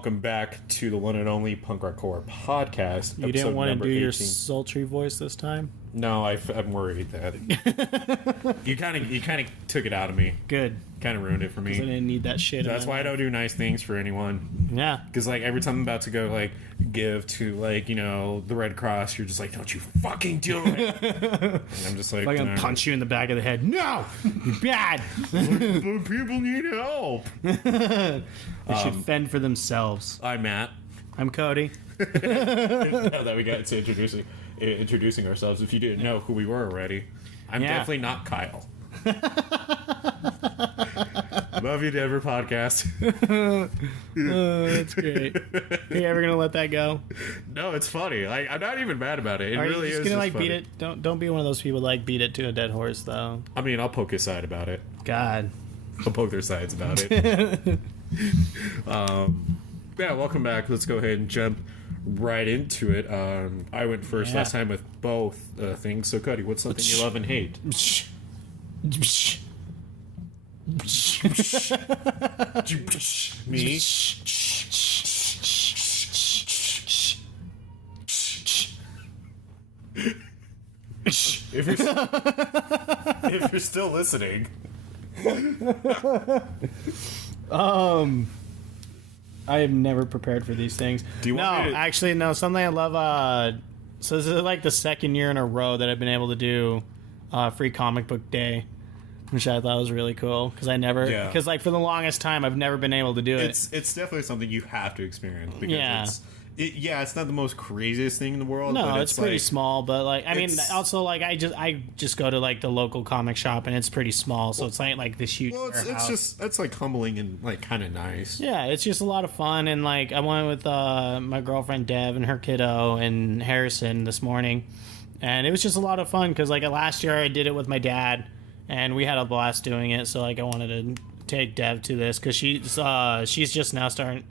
welcome back to the one and only Punk Rock Horror Podcast. You didn't want to do 18. your sultry voice this time? No, I'm worried that you kind of took it out of me. Good. Kind of ruined it for me. I didn't need that shit. That's why I don't do nice things for anyone. Yeah. Because like every time I'm about to go like give to like the Red Cross, you're just like, don't you fucking do it. And I'm just like, I'm gonna punch you in the back of the head. No, you're bad. But people need help. They should fend for themselves. I'm Matt. I'm Cody. Now that we got to introducing ourselves, if you didn't know who we were already, I'm definitely not Kyle. Love you, Denver podcast. That's great. Are you ever gonna let that go? No, it's funny. I'm not even mad about it. It Are really you just is gonna just like funny. beat it? Don't be one of those people that, like beat it to a dead horse though. I mean, I'll poke his side about it. God. I'll poke their sides about it. Yeah, welcome back. Let's go ahead and jump right into it. I went first last time with both things. So, Cody, what's something you love and hate? Me? If you're still listening. I am never prepared for these things. Do you want me to... Actually, no. Something I love. So this is like the second year in a row that I've been able to do free comic book day, which I thought was really cool because because like for the longest time I've never been able to do it. It's definitely something you have to experience because it's not the most craziest thing in the world. No, but it's pretty small, but like I mean, also like I just go to like the local comic shop and it's pretty small, so it's not like this huge. Well, it's like humbling and like kind of nice. Yeah, it's just a lot of fun, and like I went with my girlfriend Dev and her kiddo and Harrison this morning, and it was just a lot of fun because like last year I did it with my dad, and we had a blast doing it. So like I wanted to take Dev to this because she's just now starting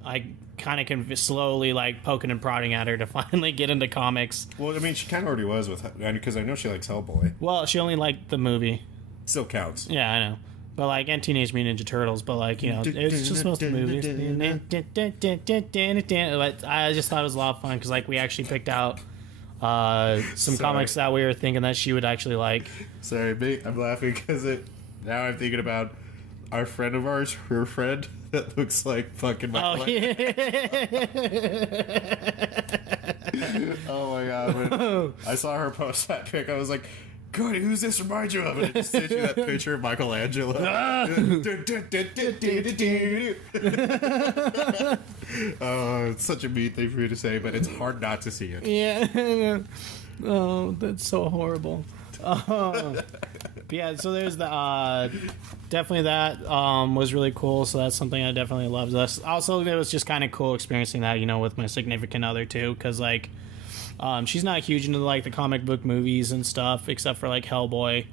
kind of slowly like poking and prodding at her to finally get into comics. Well, I mean, she kind of already was with, because I know she likes Hellboy. Well, she only liked the movie. Still counts. Yeah, I know. But like, and Teenage Mutant Ninja Turtles, but like, it's just most of the movies. But I just thought it was a lot of fun because like we actually picked out some comics that we were thinking that she would actually like. Sorry, mate, I'm laughing because now I'm thinking about our friend of ours, her friend. That looks like fucking Michael. Oh, yeah. Oh my god. When I saw her post that pic, I was like, Cody, who's this remind you of? And it just sent you that picture of Michelangelo. Oh, it's such a mean thing for you to say, but it's hard not to see it. Yeah. Oh, that's so horrible. But yeah, so there's the definitely that was really cool. So that's something I definitely loved. Also, it was just kind of cool experiencing that, with my significant other too, because like she's not huge into like the comic book movies and stuff, except for like Hellboy.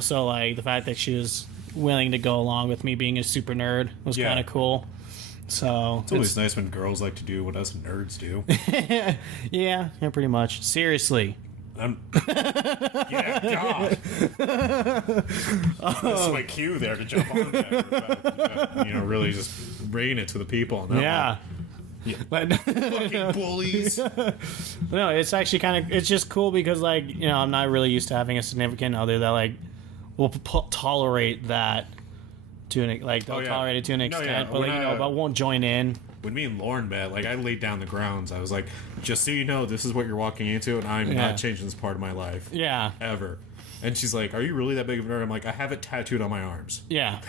So like the fact that she was willing to go along with me being a super nerd was kind of cool. So it's always nice when girls like to do what us nerds do. yeah, pretty much. Seriously. Yeah, God. That's my cue there to jump on that. Really just bringing it to the people. On that one. But fucking bullies. No, it's actually it's just cool because like I'm not really used to having a significant other that like will tolerate that to an tolerate it to an extent, but but won't join in. When me and Lauren met, like I laid down the grounds. I was like, just so you know, this is what you're walking into, and I'm not changing this part of my life. Yeah. Ever. And she's like, are you really that big of a nerd? I'm like, I have it tattooed on my arms. Yeah.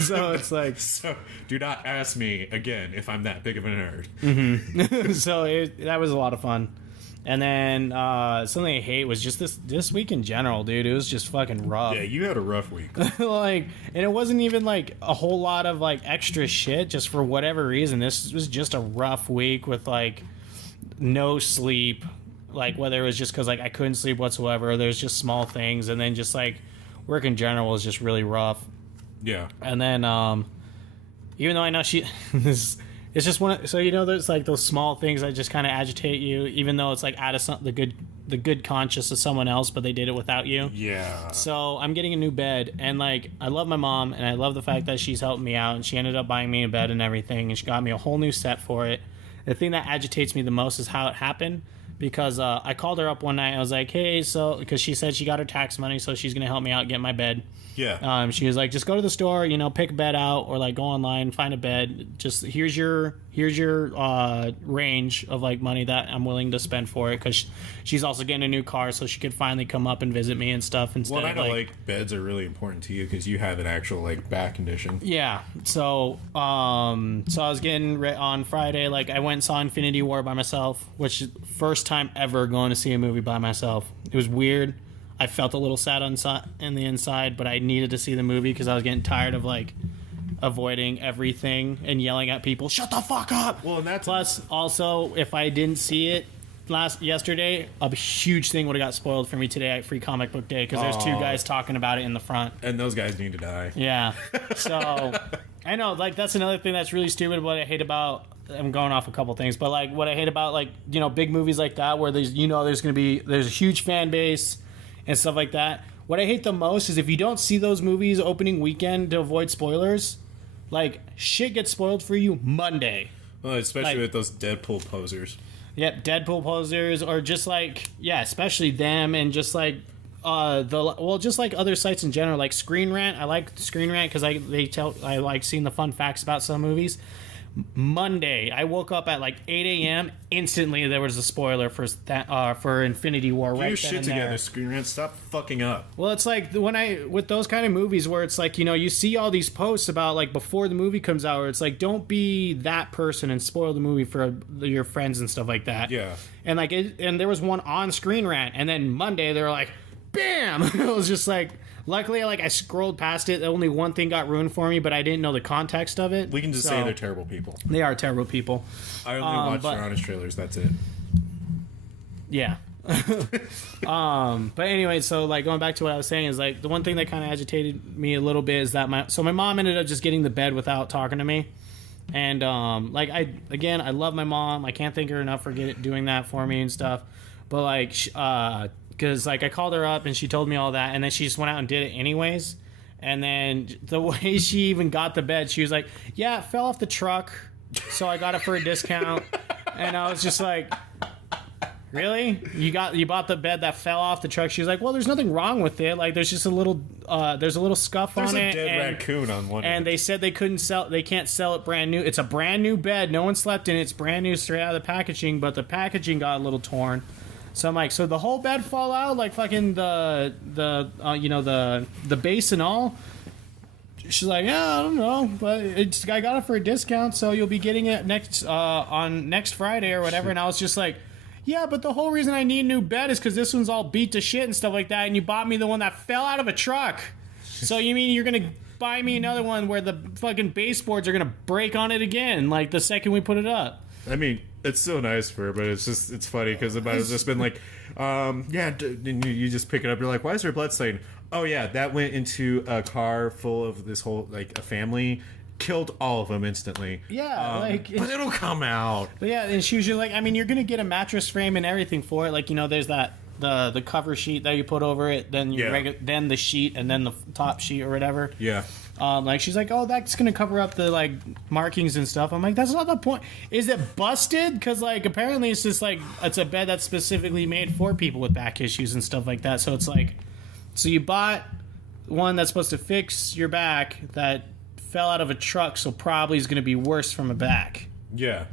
So it's like... So do not ask me again if I'm that big of a nerd. Mm-hmm. So that was a lot of fun. And then something I hate was just this week in general, dude. It was just fucking rough. Yeah, you had a rough week. And it wasn't even like a whole lot of like extra shit. Just for whatever reason, this was just a rough week with like no sleep. Like whether it was just because like I couldn't sleep whatsoever, or there's just small things, and then just like work in general was just really rough. Yeah. And then even though I know it's it's just so there's like those small things that just kind of agitate you, even though it's like out of the good conscience of someone else, but they did it without you. Yeah. So I'm getting a new bed, and like I love my mom, and I love the fact that she's helping me out, and she ended up buying me a bed and everything, and she got me a whole new set for it. The thing that agitates me the most is how it happened, because I called her up one night. I was like, hey, because she said she got her tax money, so she's gonna help me out get my bed. Yeah. She was like, just go to the store, pick a bed out, or like go online, find a bed. Just here's your range of like money that I'm willing to spend for it, because she's also getting a new car, so she could finally come up and visit me and stuff. Instead, I know like beds are really important to you because you have an actual like back condition. Yeah. So I was getting on Friday. Like I went and saw Infinity War by myself, which is first time ever going to see a movie by myself. It was weird. I felt a little sad in the inside, but I needed to see the movie because I was getting tired of like avoiding everything and yelling at people, shut the fuck up. Well, and that's plus also, if I didn't see it yesterday, a huge thing would have got spoiled for me today at Free Comic Book Day, because there's two guys talking about it in the front, and those guys need to die. Yeah. So I know, like, that's another thing that's really stupid. What I hate about, I'm going off a couple things, but like what I hate about like big movies like that, where there's there's a huge fan base and stuff like that. What I hate the most is if you don't see those movies opening weekend to avoid spoilers, like shit gets spoiled for you Monday. Well, especially with those Deadpool posers. Yep, Deadpool posers, or just like, yeah, especially them, and just like just like other sites in general, like Screen Rant. I like Screen Rant because I like seeing the fun facts about some movies. Monday, I woke up at like 8 a.m. Instantly, there was a spoiler for Infinity War. Get your shit together, Screen Rant. Stop fucking up. Well, it's like with those kind of movies where it's like, you see all these posts about like before the movie comes out, where it's like, don't be that person and spoil the movie for your friends and stuff like that. Yeah. And like and there was one on Screen Rant, and then Monday they were like, bam! It was just like. Luckily, like I scrolled past it. Only one thing got ruined for me, but I didn't know the context of it. We can just say they're terrible people. They are terrible people. I only watch their honest trailers. That's it. Yeah. But anyway, so like going back to what I was saying is like the one thing that kind of agitated me a little bit is that my mom ended up just getting the bed without talking to me, and like I love my mom. I can't thank her enough for doing that for me and stuff. But like because like I called her up and she told me all that, and then she just went out and did it anyways. And then the way she even got the bed, she was like, yeah, it fell off the truck, so I got it for a discount. And I was just like, really? You bought the bed that fell off the truck? She was like, well, there's nothing wrong with it. Like there's just a little scuff on it. There's a dead raccoon on one. And they said they can't sell it brand new. It's a brand new bed. No one slept in it. It's brand new straight out of the packaging, but the packaging got a little torn. So I'm like, so the whole bed fall out, like fucking the base and all? She's like, yeah, I don't know, but I got it for a discount, so you'll be getting it next Friday or whatever. And I was just like, yeah, but the whole reason I need a new bed is because this one's all beat to shit and stuff like that, and you bought me the one that fell out of a truck. So you mean you're gonna buy me another one where the fucking baseboards are gonna break on it again, like the second we put it up? I mean, it's so nice for her, but it's funny because it might have just been like, you just pick it up. You're like, why is there blood stain? Oh yeah, that went into a car full of this whole like a family, killed all of them instantly. Yeah, but it'll come out. But yeah, and she was just like, I mean, you're gonna get a mattress frame and everything for it. Like there's that the cover sheet that you put over it, then then the sheet, and then the top sheet or whatever. Yeah. Like she's like, oh, that's gonna cover up the like markings and stuff. I'm like, that's not the point. Is it busted? Because like apparently it's just like it's a bed that's specifically made for people with back issues and stuff like that. So it's like, so you bought one that's supposed to fix your back that fell out of a truck, so probably is gonna be worse from a back. Yeah.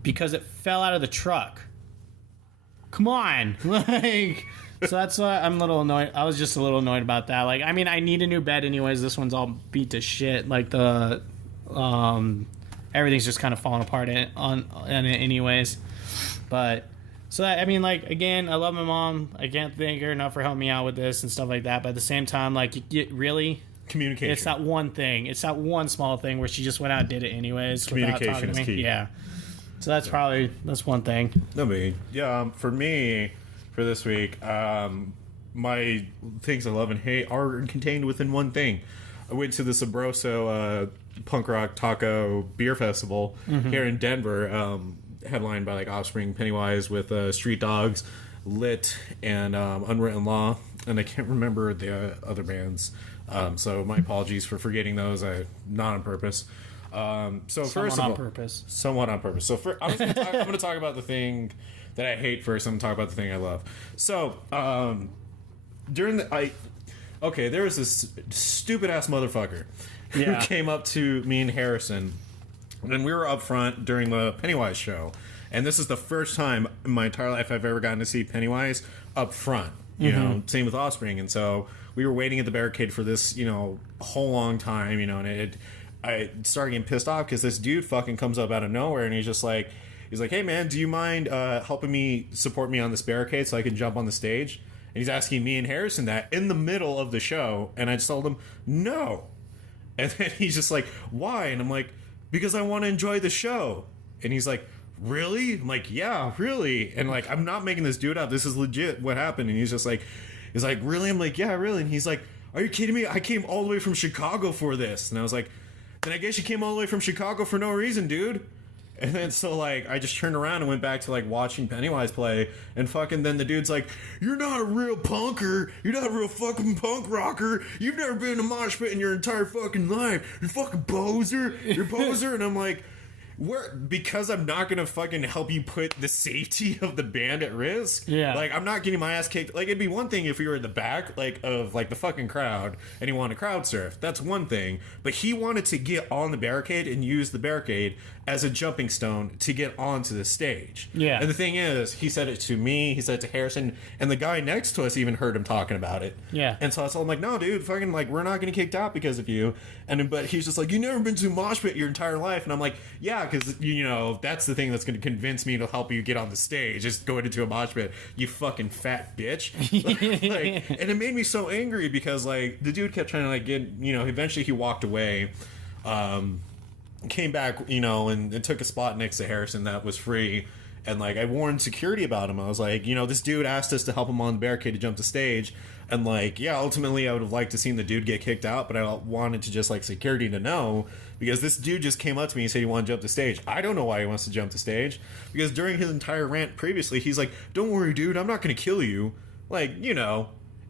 Because it fell out of the truck. Come on, like. So that's why I'm a little annoyed. I was just a little annoyed about that. Like, I mean, I need a new bed anyways. This one's all beat to shit. Like the, everything's just kind of falling apart on it anyways. But so that, I mean, like again, I love my mom. I can't thank her enough for helping me out with this and stuff like that. But at the same time, like, really, communication. It's that one thing. It's that one small thing where she just went out and did it anyways. Communication is key. Yeah. So that's that's one thing. No, me. Yeah. For me. For this week, my things I love and hate are contained within one thing. I went to the Sabroso punk rock taco beer festival here in Denver, headlined by like Offspring, Pennywise, with Street Dogs, Lit, and Unwritten Law, and I can't remember the other bands. So my apologies for forgetting those. Not on purpose. So first of all, somewhat on purpose. So I'm going to talk about the thing that I hate first. I'm going to talk about the thing I love. So there was this stupid ass motherfucker who came up to me and Harrison, and we were up front during the Pennywise show. And this is the first time in my entire life I've ever gotten to see Pennywise up front. You know, same with Offspring. And so we were waiting at the barricade for this, a whole long time, and I started getting pissed off because this dude fucking comes up out of nowhere and he's like, hey man, do you mind helping me support me on this barricade so I can jump on the stage? And he's asking me and Harrison that in the middle of the show, and I just told him no. And then he's just like, why? And I'm like, because I want to enjoy the show. And he's like, really? I'm like, yeah, really. And like, I'm not making this dude up. This is legit what happened. And he's like, really? I'm like, yeah, really. And he's like, are you kidding me? I came all the way from Chicago for this. And I was like, then I guess you came all the way from Chicago for no reason, dude. And then so like I just turned around and went back to like watching Pennywise play, and fucking then the dude's like, you're not a real punker, you're not a real fucking punk rocker, you've never been in a mosh pit in your entire fucking life, you're fucking poser, you're a poser. And I'm like, because I'm not gonna fucking help you put the safety of the band at risk. Yeah. Like, I'm not getting my ass kicked. Like, it'd be one thing if we were in the back, like, of, like, the fucking crowd, and he wanted to crowd surf. That's one thing. But he wanted to get on the barricade and use the barricade as a jumping stone to get onto the stage. Yeah. And the thing is, he said it to me, he said it to Harrison, and the guy next to us even heard him talking about it. Yeah. And so I told him, like, no, dude, fucking, like, we're not gonna get kicked out because of you. But he's just like, you've never been to a mosh pit your entire life. And I'm like, yeah, because, that's the thing that's going to convince me to help you get on the stage, just going into a mosh pit, you fucking fat bitch. And it made me so angry because, like, the dude kept trying to, like, get, eventually he walked away, came back, and took a spot next to Harrison that was free. And, like, I warned security about him. I was like, this dude asked us to help him on the barricade to jump the stage. And, like, yeah, ultimately I would have liked to seen the dude get kicked out, but I wanted to just, like, security to know, because this dude just came up to me and said he wanted to jump the stage. I don't know why he wants to jump the stage, because during his entire rant previously, he's like, don't worry, dude, I'm not going to kill you. Like, now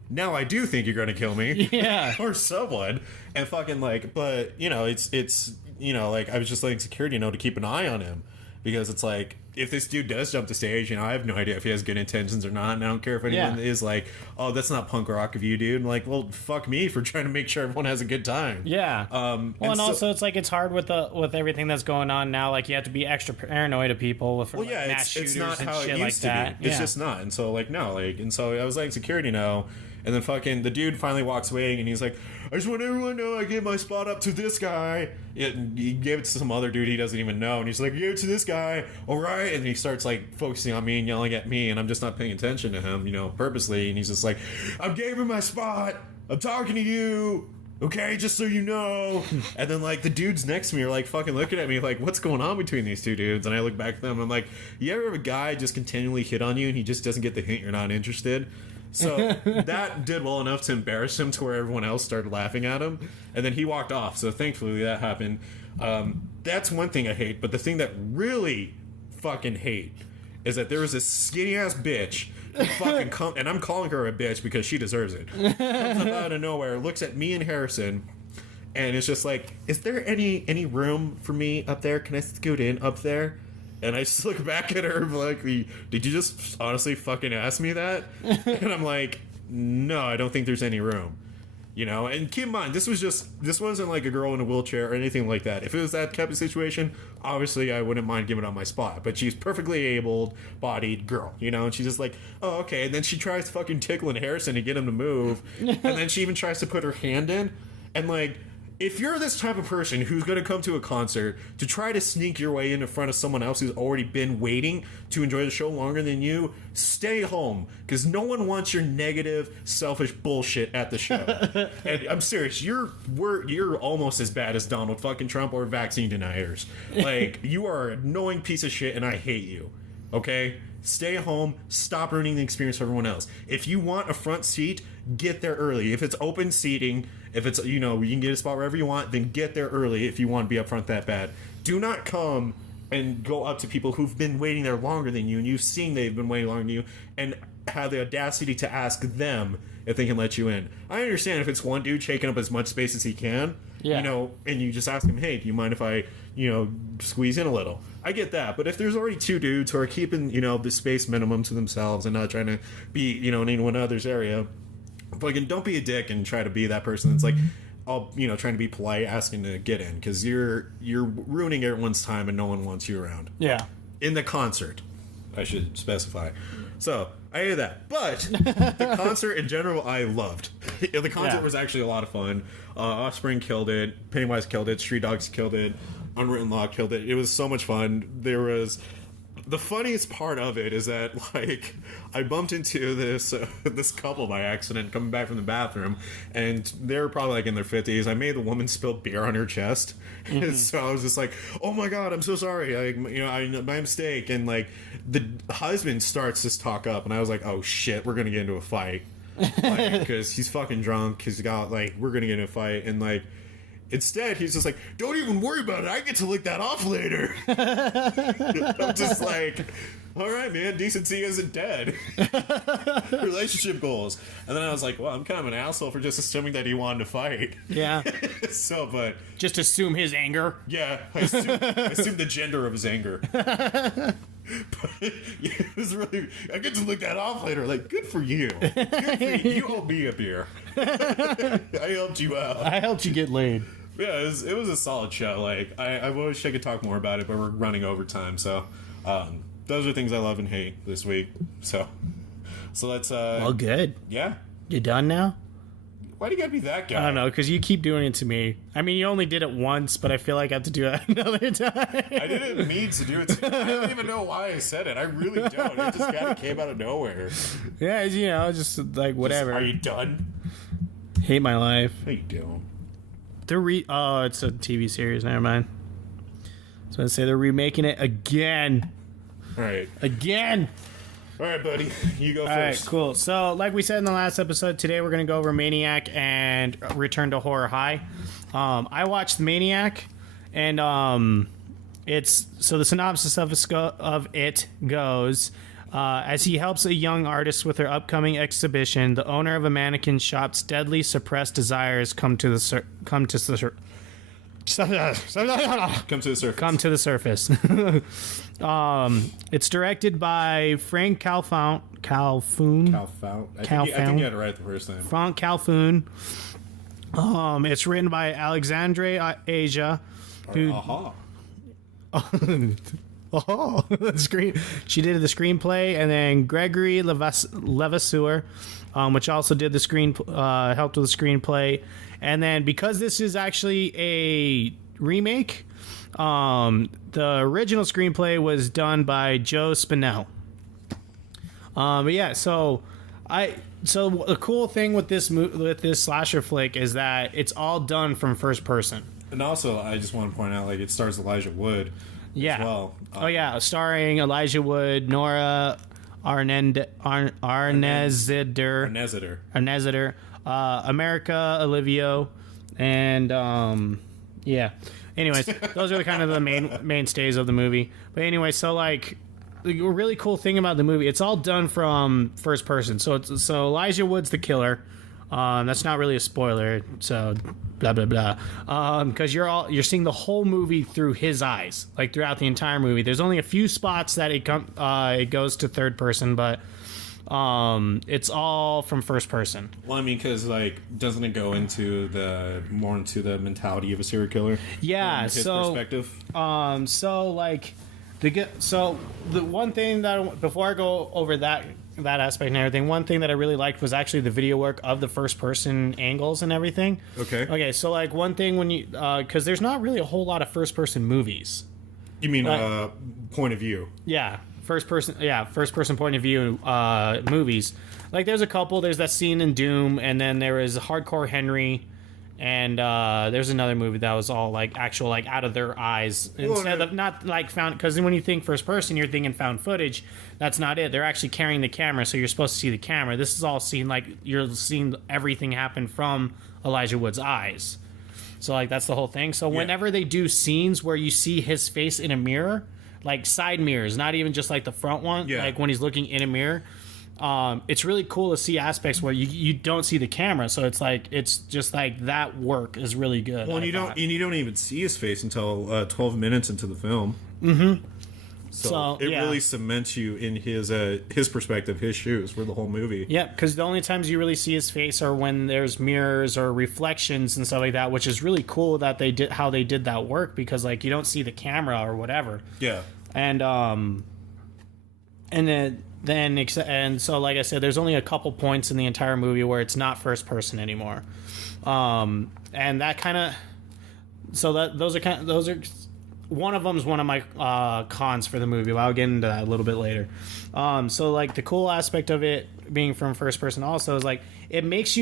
I do think you're going to kill me. Yeah. Or someone. And fucking, like, but, it's like, I was just letting security know to keep an eye on him. Because it's like, if this dude does jump the stage, I have no idea if he has good intentions or not. And I don't care if anyone is like, oh, that's not punk rock of you, dude. Like, well, fuck me for trying to make sure everyone has a good time. Yeah. And also it's like, it's hard with everything that's going on now. Like, you have to be extra paranoid of people with mass shooters and shit like that. It's just not. And so, like, no. Like, and so I was letting security know. And then fucking the dude finally walks away and he's like, I just want everyone to know I gave my spot up to this guy. He gave it to some other dude he doesn't even know. And he's like, I gave it to this guy. All right. And he starts like focusing on me and yelling at me. And I'm just not paying attention to him, purposely. And he's just like, I gave him my spot. I'm talking to you. Okay, just so you know. And then, like, the dudes next to me are, like, fucking looking at me like, what's going on between these two dudes? And I look back at them and I'm like, you ever have a guy just continually hit on you and he just doesn't get the hint you're not interested? So that did well enough to embarrass him to where everyone else started laughing at him. And then he walked off. So thankfully that happened. That's one thing I hate. But the thing that really fucking hate is that there was this skinny ass bitch who fucking and I'm calling her a bitch because she deserves it. Comes up out of nowhere, looks at me and Harrison, and it's just like, is there any room for me up there? Can I scoot in up there? And I just look back at her like, did you just honestly fucking ask me that? And I'm like, no, I don't think there's any room. And keep in mind, this wasn't like a girl in a wheelchair or anything like that. If it was that type of situation, obviously I wouldn't mind giving up my spot. But she's perfectly able-bodied girl, and she's just like, oh, okay. And then she tries fucking tickling Harrison to get him to move. And then she even tries to put her hand in. And, like, if you're this type of person who's going to come to a concert to try to sneak your way in front of someone else who's already been waiting to enjoy the show longer than you, stay home, because no one wants your negative, selfish bullshit at the show. And I'm serious, you're almost as bad as Donald fucking Trump or vaccine deniers. Like, you are an annoying piece of shit, and I hate you. Okay? Stay home. Stop ruining the experience for everyone else. If you want a front seat, get there early. If it's open seating, if it's, you can get a spot wherever you want, then get there early if you want to be up front that bad. Do not come and go up to people who've been waiting there longer than you, and you've seen they've been waiting longer than you, and have the audacity to ask them if they can let you in. I understand if it's one dude taking up as much space as he can, and you just ask him, hey, do you mind if I, squeeze in a little? I get that, but if there's already two dudes who are keeping, the space minimum to themselves and not trying to be, in anyone other's area, fucking don't be a dick and try to be that person that's like, all, trying to be polite, asking to get in, because you're ruining everyone's time and no one wants you around. Yeah. In the concert, I should specify. So, I hear that. But the concert in general, I loved. The concert was actually a lot of fun. Offspring killed it. Pennywise killed it. Street Dogs killed it. Unwritten Law killed it. It was so much fun. There was... The funniest part of it is that, I bumped into this couple by accident coming back from the bathroom, and they were probably, in their 50s. I made the woman spill beer on her chest. Mm-hmm. So I was just like, oh my god, I'm so sorry. My mistake. And, the husband starts this talk up, and I was like, oh shit, we're gonna get into a fight. Because he's fucking drunk. We're gonna get into a fight. And, instead, he's just like, don't even worry about it. I get to lick that off later. I'm just like, all right, man. Decency isn't dead. Relationship goals. And then I was like, well, I'm kind of an asshole for just assuming that he wanted to fight. Yeah. But... Just assume his anger. Yeah. I assume the gender of his anger. But it was really... I get to lick that off later. Good for you. Good for you. You owe me a beer. I helped you out. I helped you get laid. Yeah, it was a solid show. I wish I could talk more about it, but we're running over time. So, those are things I love and hate this week. So let's. Well, good. Yeah. You done now? Why do you gotta be that guy? I don't know, because you keep doing it to me. I mean, you only did it once, but I feel like I have to do it another time. I didn't mean to do it. I don't even know why I said it. I really don't. It just kind of came out of nowhere. Yeah, just whatever. Are you done? Hate my life. No, you don't. It's a TV series. Never mind. So I say they're remaking it again. All right. Again. All right, buddy. You go first. All right, cool. So, like we said in the last episode, today we're going to go over Maniac and Return to Horror High. I watched Maniac, and the synopsis of it goes. As he helps a young artist with her upcoming exhibition, the owner of a mannequin shop's deadly suppressed desires come to the surface. It's directed by Frank Calfoun. I think you had it right the first time. Frank Calfoun. It's written by Alexandre Aja. She did the screenplay, and then Gregory Levasseur, which also did the helped with the screenplay. And then because this is actually a remake, the original screenplay was done by Joe Spinell. So the cool thing with this slasher flick is that it's all done from first person. And also, I just want to point out, it stars Elijah Wood. Yeah. As well. Starring Elijah Wood, Nora Arnezeder, America Olivio, and Anyways, those are kind of the mainstays of the movie. But anyway, so the really cool thing about the movie, it's all done from first person. So Elijah Wood's the killer. That's not really a spoiler. So blah blah blah. Because you're seeing the whole movie through his eyes, throughout the entire movie. There's only a few spots that it goes to third person, but it's all from first person. Well, I mean, because doesn't it go into more into the mentality of a serial killer? Yeah. His perspective. The one thing that before I go over that aspect and everything, one thing that I really liked was actually the video work of the first person angles and everything. Okay, so one thing when you because there's not really a whole lot of first person movies. You mean point of view? Yeah, first person point of view movies. There's a couple. There's that scene in Doom, and then there is Hardcore Henry, And there's another movie that was all like actual like out of their eyes instead of not like found, because when you think first person you're thinking found footage. That's not it. They're actually carrying the camera, so you're supposed to see the camera. This is all seen like you're seeing everything happen from Elijah Wood's eyes. So like that's the whole thing. So whenever they do scenes where you see his face in a mirror, like side mirrors, not even just like the front one, like when he's looking in a mirror, it's really cool to see aspects where you don't see the camera. So it's just like that work is really good. Well, and you don't even see his face until 12 minutes into the film. Mm-hmm. So it really cements you in his perspective, his shoes for the whole movie. Yeah, because the only times you really see his face are when there's mirrors or reflections and stuff like that, which is really cool that they did how they did that work, because like you don't see the camera or whatever. Yeah. And so like I said, there's only a couple points in the entire movie where it's not first person anymore. And that kind of those are one of them is one of my cons for the movie, but I'll get into that a little bit later. So like the cool aspect of it being from first person also is like it makes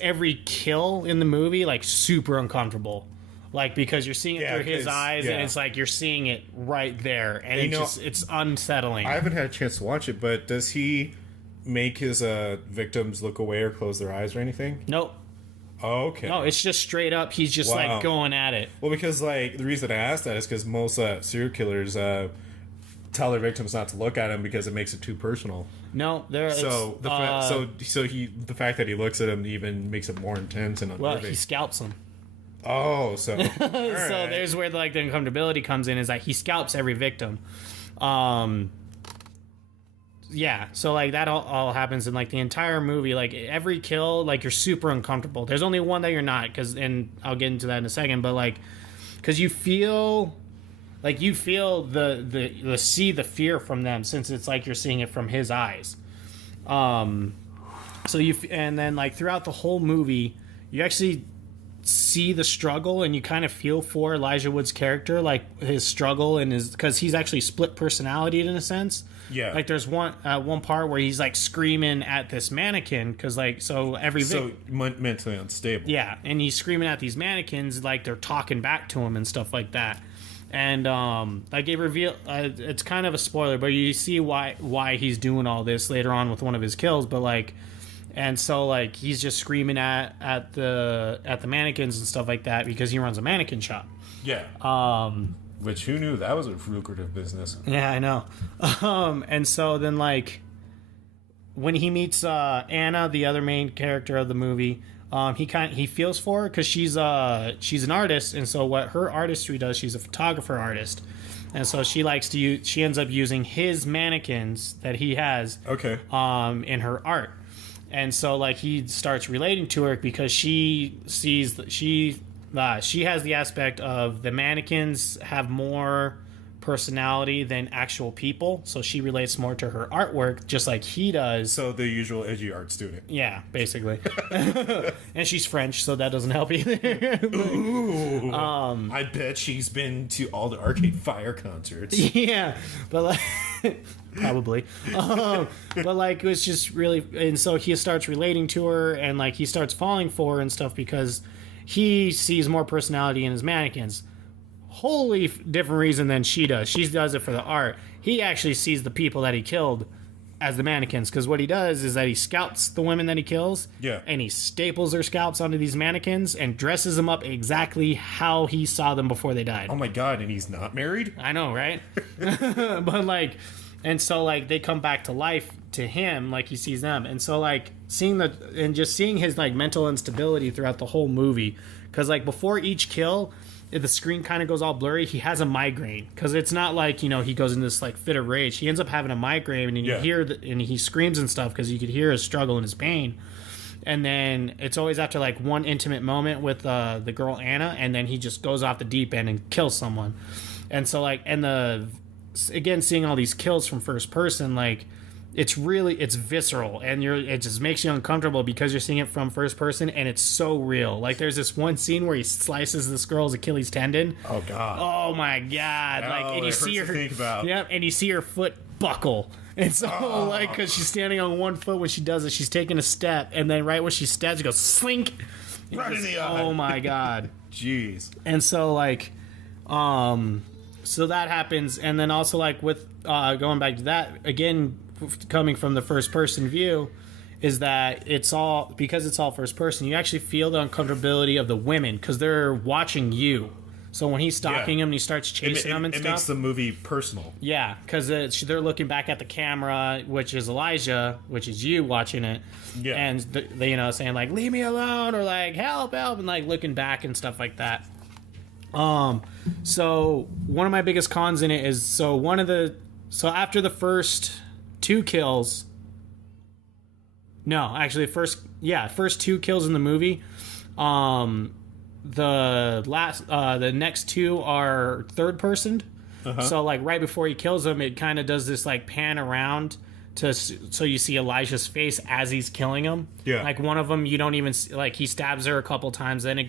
every kill in the movie like super uncomfortable, like because you're seeing it through his eyes and it's like you're seeing it right there, and it's unsettling. I haven't had a chance to watch it, but does he make his victims look away or close their eyes or anything? Nope. Oh, okay. No, it's just straight up. He's just like going at it. Well, because like the reason I asked that is because most serial killers tell their victims not to look at him because it makes it too personal. No, the fact that he looks at him even makes it more intense and unnerving. Well, he scalps him. Oh, so so there's where like the uncomfortability comes in, is that he scalps every victim. Yeah, so like that all happens in like the entire movie. Like every kill, like you're super uncomfortable. There's only one that you're not, and I'll get into that in a second. But like, because you feel the see the fear from them, since it's like you're seeing it from his eyes. And then like throughout the whole movie, you actually see the struggle, and you kind of feel for Elijah Wood's character, like his struggle and because he's actually split personality in a sense. Yeah, like there's one part where he's like screaming at this mannequin because like mentally unstable. Yeah, and he's screaming at these mannequins like they're talking back to him and stuff like that. And like it reveal it's kind of a spoiler, but you see why he's doing all this later on with one of his kills. But like, and so like he's just screaming at the mannequins and stuff like that because he runs a mannequin shop. Yeah. Which, who knew that was a lucrative business? Yeah, I know. And so then, like, when he meets Anna, the other main character of the movie, he feels for her because she's an artist, and so what her artistry does, she's a photographer artist, and so she ends up using his mannequins that he has, in her art, and so like he starts relating to her because she has the aspect of the mannequins have more personality than actual people, so she relates more to her artwork just like he does. So the usual edgy art student. Yeah, basically. And she's French, so that doesn't help either. Ooh, I bet she's been to all the Arcade Fire concerts. Yeah, but like probably. But like it was just really, and so he starts relating to her, and like he starts falling for her and stuff because he sees more personality in his mannequins. Wholly different reason than she does. She does it for the art. He actually sees the people that he killed as the mannequins, because what he does is that he scalps the women that he kills, and he staples their scalps onto these mannequins and dresses them up exactly how he saw them before they died. Oh my god, and he's not married? I know, right? But like, and so like they come back to life to him, like he sees them, and so like seeing his like mental instability throughout the whole movie, because like before each kill, the screen kind of goes all blurry. He has a migraine, because it's not like, he goes in this like fit of rage. He ends up having a migraine, and you hear and he screams and stuff because you could hear his struggle and his pain. And then it's always after like one intimate moment with the girl Anna, and then he just goes off the deep end and kills someone. And so like, again, seeing all these kills from first person, like it's visceral, and it just makes you uncomfortable because you're seeing it from first person, and it's so real. Like there's this one scene where he slices this girl's Achilles tendon. Oh god. Oh my god. And you see her, and you see her foot buckle. And so because she's standing on one foot when she does it, she's taking a step, and then right when she steps, it goes slink. Right in the eye. Oh my god. Jeez. And so like, so that happens, and then also like with going back to that again, coming from the first person view, is that it's all because it's all first person. You actually feel the uncomfortability of the women because they're watching you. So when he's stalking him and he starts chasing them and stuff, it makes the movie personal. Yeah, because they're looking back at the camera, which is Elijah, which is you watching it, and they saying like "leave me alone" or like "help, help," and like looking back and stuff like that. So one of my biggest cons in it is so after the first two kills, first two kills in the movie, the next two are third personed. So like right before he kills them, it kind of does this like pan around so you see Elijah's face as he's killing him. Yeah, like one of them you don't even see, like he stabs her a couple times, then it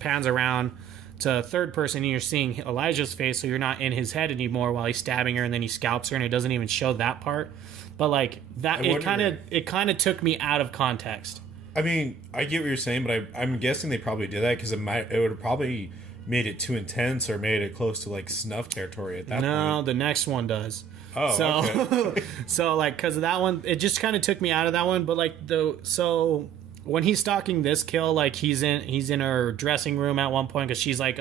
pans around to third person and you're seeing Elijah's face, so you're not in his head anymore while he's stabbing her, and then he scalps her and it doesn't even show that part. But like that, it kind of took me out of context. I mean, I get what you're saying, but I'm guessing they probably did that because it would have probably made it too intense or made it close to like snuff territory at that point. No, the next one does. Oh, so okay. So like because of that one, it just kind of took me out of that one. But like so when he's stalking this kill, like he's in her dressing room at one point because she's like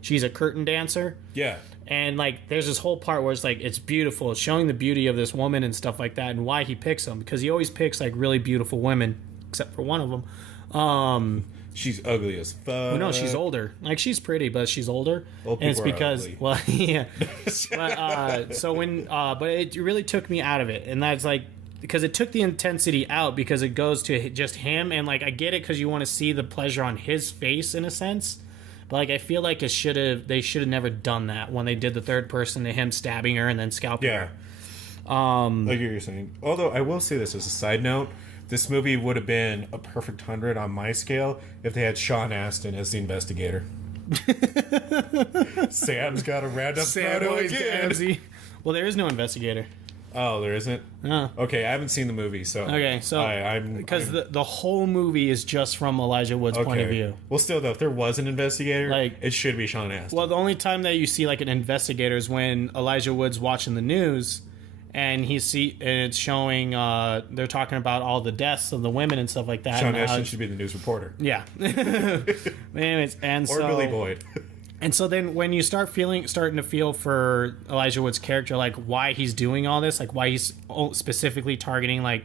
she's a curtain dancer. Yeah. And like there's this whole part where it's like it's beautiful, it's showing the beauty of this woman and stuff like that, and why he picks them, because he always picks like really beautiful women, except for one of them. She's ugly as fuck. Well, no, she's older. Like she's pretty, but she's older. Old and it's people are because ugly. well, yeah. But so when but it really took me out of it, and that's like because it took the intensity out because it goes to just him, and like I get it because you want to see the pleasure on his face in a sense. But like I feel like they should have never done that when they did the third person to him stabbing her and then scalping her. I get what you're saying. Although I will say this as a side note, this movie would have been a perfect 100 on my scale if they had Sean Astin as the investigator. Sam's got a random photo again. Well, there is no investigator. Oh, there isn't? No. Okay, I haven't seen the movie, so... Okay, so... Because the whole movie is just from Elijah Wood's point of view. Well, still, though, if there was an investigator, like, it should be Sean Astin. Well, the only time that you see, like, an investigator is when Elijah Wood's watching the news, and it's showing... they're talking about all the deaths of the women and stuff like that. Sean Astin should be the news reporter. Yeah. Or Billy Boyd. And so then when you starting to feel for Elijah Wood's character, like why he's doing all this, like why he's specifically targeting like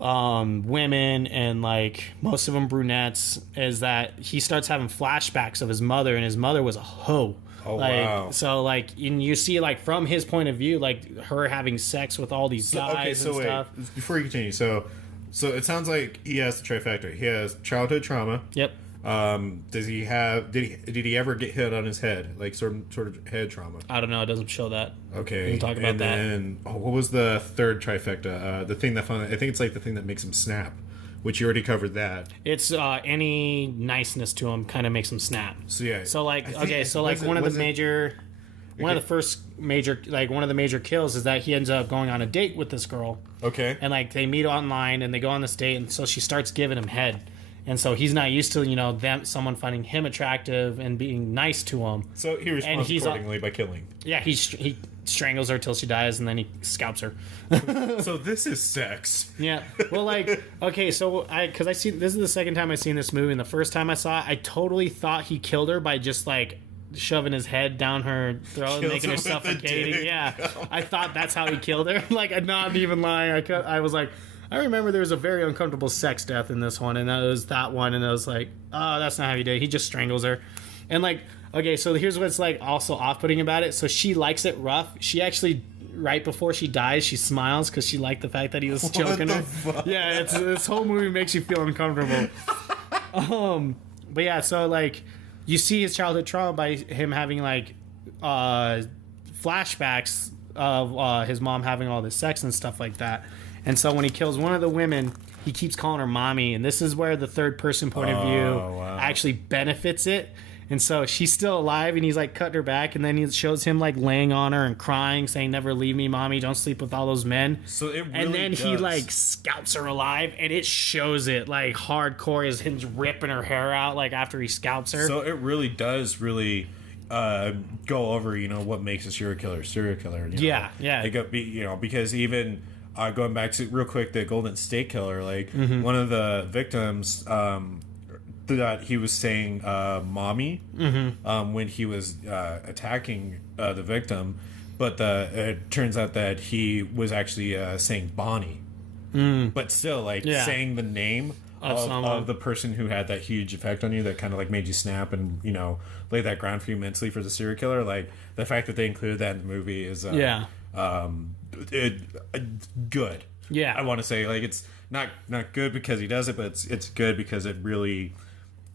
women and like most of them brunettes, is that he starts having flashbacks of his mother, and his mother was a hoe. Oh, like, wow. So like you see like from his point of view, like her having sex with all these guys and stuff. Before you continue, so it sounds like he has the trifecta. He has childhood trauma. Yep. Does he have? Did he ever get hit on his head, like sort of head trauma? I don't know. It doesn't show that. Okay, we can talk about that. And then, what was the third trifecta? The thing that I think it's like the thing that makes him snap, which you already covered that. It's any niceness to him kind of makes him snap. So yeah. So like one of the major kills is that he ends up going on a date with this girl. Okay. And like they meet online and they go on this date, and so she starts giving him head. And so he's not used to, someone finding him attractive and being nice to him. So he responds accordingly by killing. Yeah, he strangles her till she dies, and then he scalps her. So this is sex. Yeah. Well, like, okay, so this is the second time I've seen this movie, and the first time I saw it, I totally thought he killed her by just, like, shoving his head down her throat and making her suffocating. Yeah. I thought that's how he killed her. Like, I'm not even lying. I was like... I remember there was a very uncomfortable sex death in this one, and that was that one, and I was like, oh, that's not how he did it. He just strangles her. And, like, okay, so here's what's, like, also off-putting about it. So she likes it rough. She actually, right before she dies, she smiles because she liked the fact that he was choking her. Fuck? Yeah, this whole movie makes you feel uncomfortable. But, yeah, so, like, you see his childhood trauma by him having, like, flashbacks of his mom having all this sex and stuff like that. And so when he kills one of the women, he keeps calling her mommy, and this is where the third person point of view actually benefits it. And so she's still alive, and he's like cutting her back, and then he shows him like laying on her and crying, saying, "Never leave me, mommy. Don't sleep with all those men." So it really and then he does. like scalps her alive, and it shows it like hardcore as him ripping her hair out like after he scalps her. So it really does go over, what makes a serial killer. Yeah. Because even going back to real quick, the Golden State Killer, like one of the victims, that he was saying mommy when he was attacking the victim, but it turns out that he was actually saying Bonnie, but still saying the name of the person who had that huge effect on you that kind of like made you snap and lay that ground for you mentally for the serial killer. Like the fact that they included that in the movie is good. Yeah, I want to say like it's not good because he does it, but it's good because it really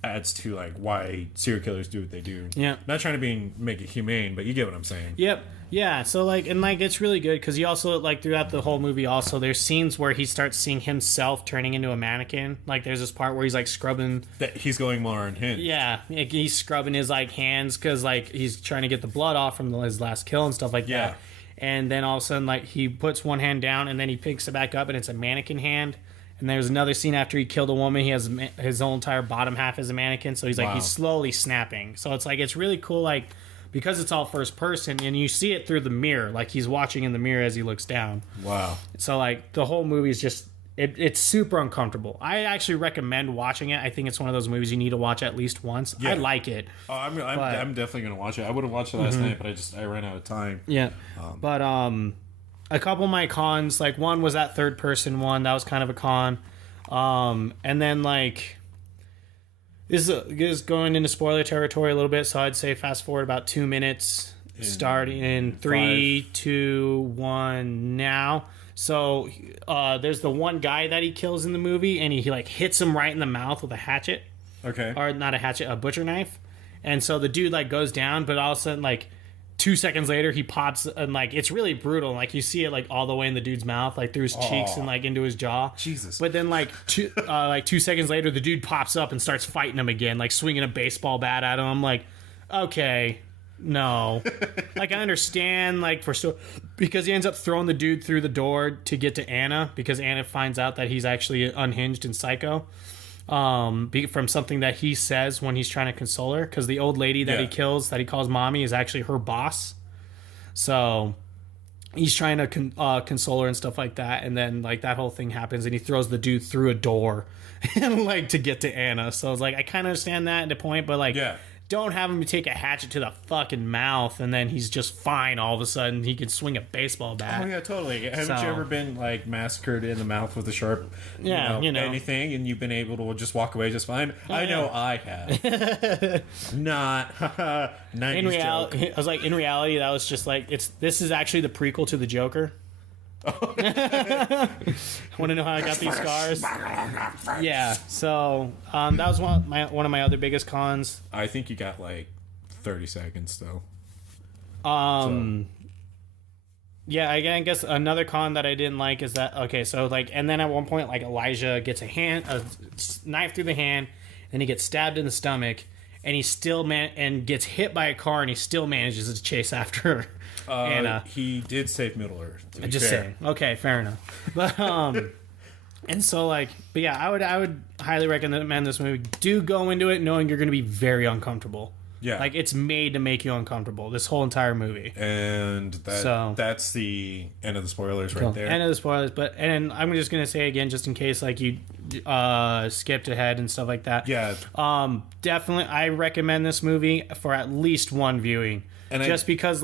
adds to like why serial killers do what they do. Yeah, not trying to make it humane, but you get what I'm saying. Yep. Yeah. So it's really good because he also throughout the whole movie also there's scenes where he starts seeing himself turning into a mannequin. Like there's this part where he's like scrubbing. That he's going more unhinged. Yeah, he's scrubbing his hands because he's trying to get the blood off from his last kill and stuff like that. And then all of a sudden he puts one hand down and then he picks it back up and it's a mannequin hand. And there's another scene after he killed a woman. He has his whole entire bottom half as a mannequin. So he's slowly snapping. So it's really cool, because it's all first person and you see it through the mirror. Like he's watching in the mirror as he looks down. Wow. So the whole movie is just, it's super uncomfortable. I actually recommend watching it. I think it's one of those movies you need to watch at least once. Yeah. I like it. Oh, I'm definitely going to watch it. I would have watched it last night, but I ran out of time. Yeah. But a couple of my cons, one was that third person one. That was kind of a con. And then this is going into spoiler territory a little bit, so I'd say fast forward about 2 minutes, starting in 3, 2, 1 now. So there's the one guy that he kills in the movie, and he hits him right in the mouth with a hatchet. Okay. Or not a hatchet, a butcher knife. And so the dude goes down, but all of a sudden 2 seconds later he pops and it's really brutal. You see it all the way in the dude's mouth, through his cheeks and into his jaw. Jesus. But then 2 seconds later the dude pops up and starts fighting him again, swinging a baseball bat at him. I'm like, okay, no. I understand because he ends up throwing the dude through the door to get to Anna, because Anna finds out that he's actually unhinged and psycho. From something that he says when he's trying to console her, because the old lady that he kills, that he calls mommy, is actually her boss. So he's trying to console her and stuff like that, and then that whole thing happens, and he throws the dude through a door and to get to Anna. So it's I kind of understand that at a point, but don't have him take a hatchet to the fucking mouth and then he's just fine all of a sudden. He can swing a baseball bat. Oh yeah, totally. Haven't you ever been massacred in the mouth with a sharp anything, and you've been able to just walk away just fine? I know I have. Not 90s in reality joke. I was in reality that was just this is actually the prequel to the Joker. Want to know how I got these scars? Yeah, so that was one of my other biggest cons. I think you got 30 seconds though. Yeah, I guess another con that I didn't like is that and then at one point Elijah gets a knife through the hand, and he gets stabbed in the stomach, and he still and gets hit by a car, and he still manages to chase after her. Anna. He did save Middle Earth. Just saying. Okay, fair enough. But and so but yeah, I would highly recommend this movie. Do go into it knowing you're going to be very uncomfortable. Yeah, it's made to make you uncomfortable. This whole entire movie. And that's the end of the spoilers right there. End of the spoilers. And I'm just going to say again, just in case you skipped ahead and stuff like that. Yeah. Definitely, I recommend this movie for at least one viewing, and because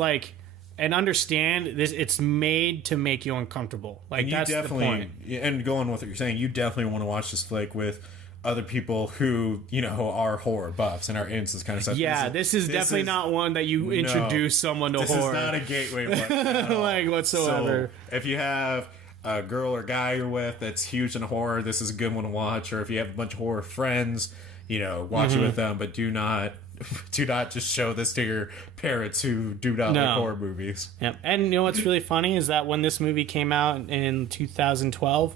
and understand this, it's made to make you uncomfortable. That's the point. And going with what you're saying, you definitely want to watch this flick with other people who are horror buffs and are into this kind of stuff. Yeah, this is definitely not one that you introduce someone to horror. This is not a gateway one whatsoever. So if you have a girl or guy you're with that's huge into horror, this is a good one to watch. Or if you have a bunch of horror friends, watch it with them, but do not just show this to your parents who do not like horror movies. Yep. And what's really funny is that when this movie came out in 2012,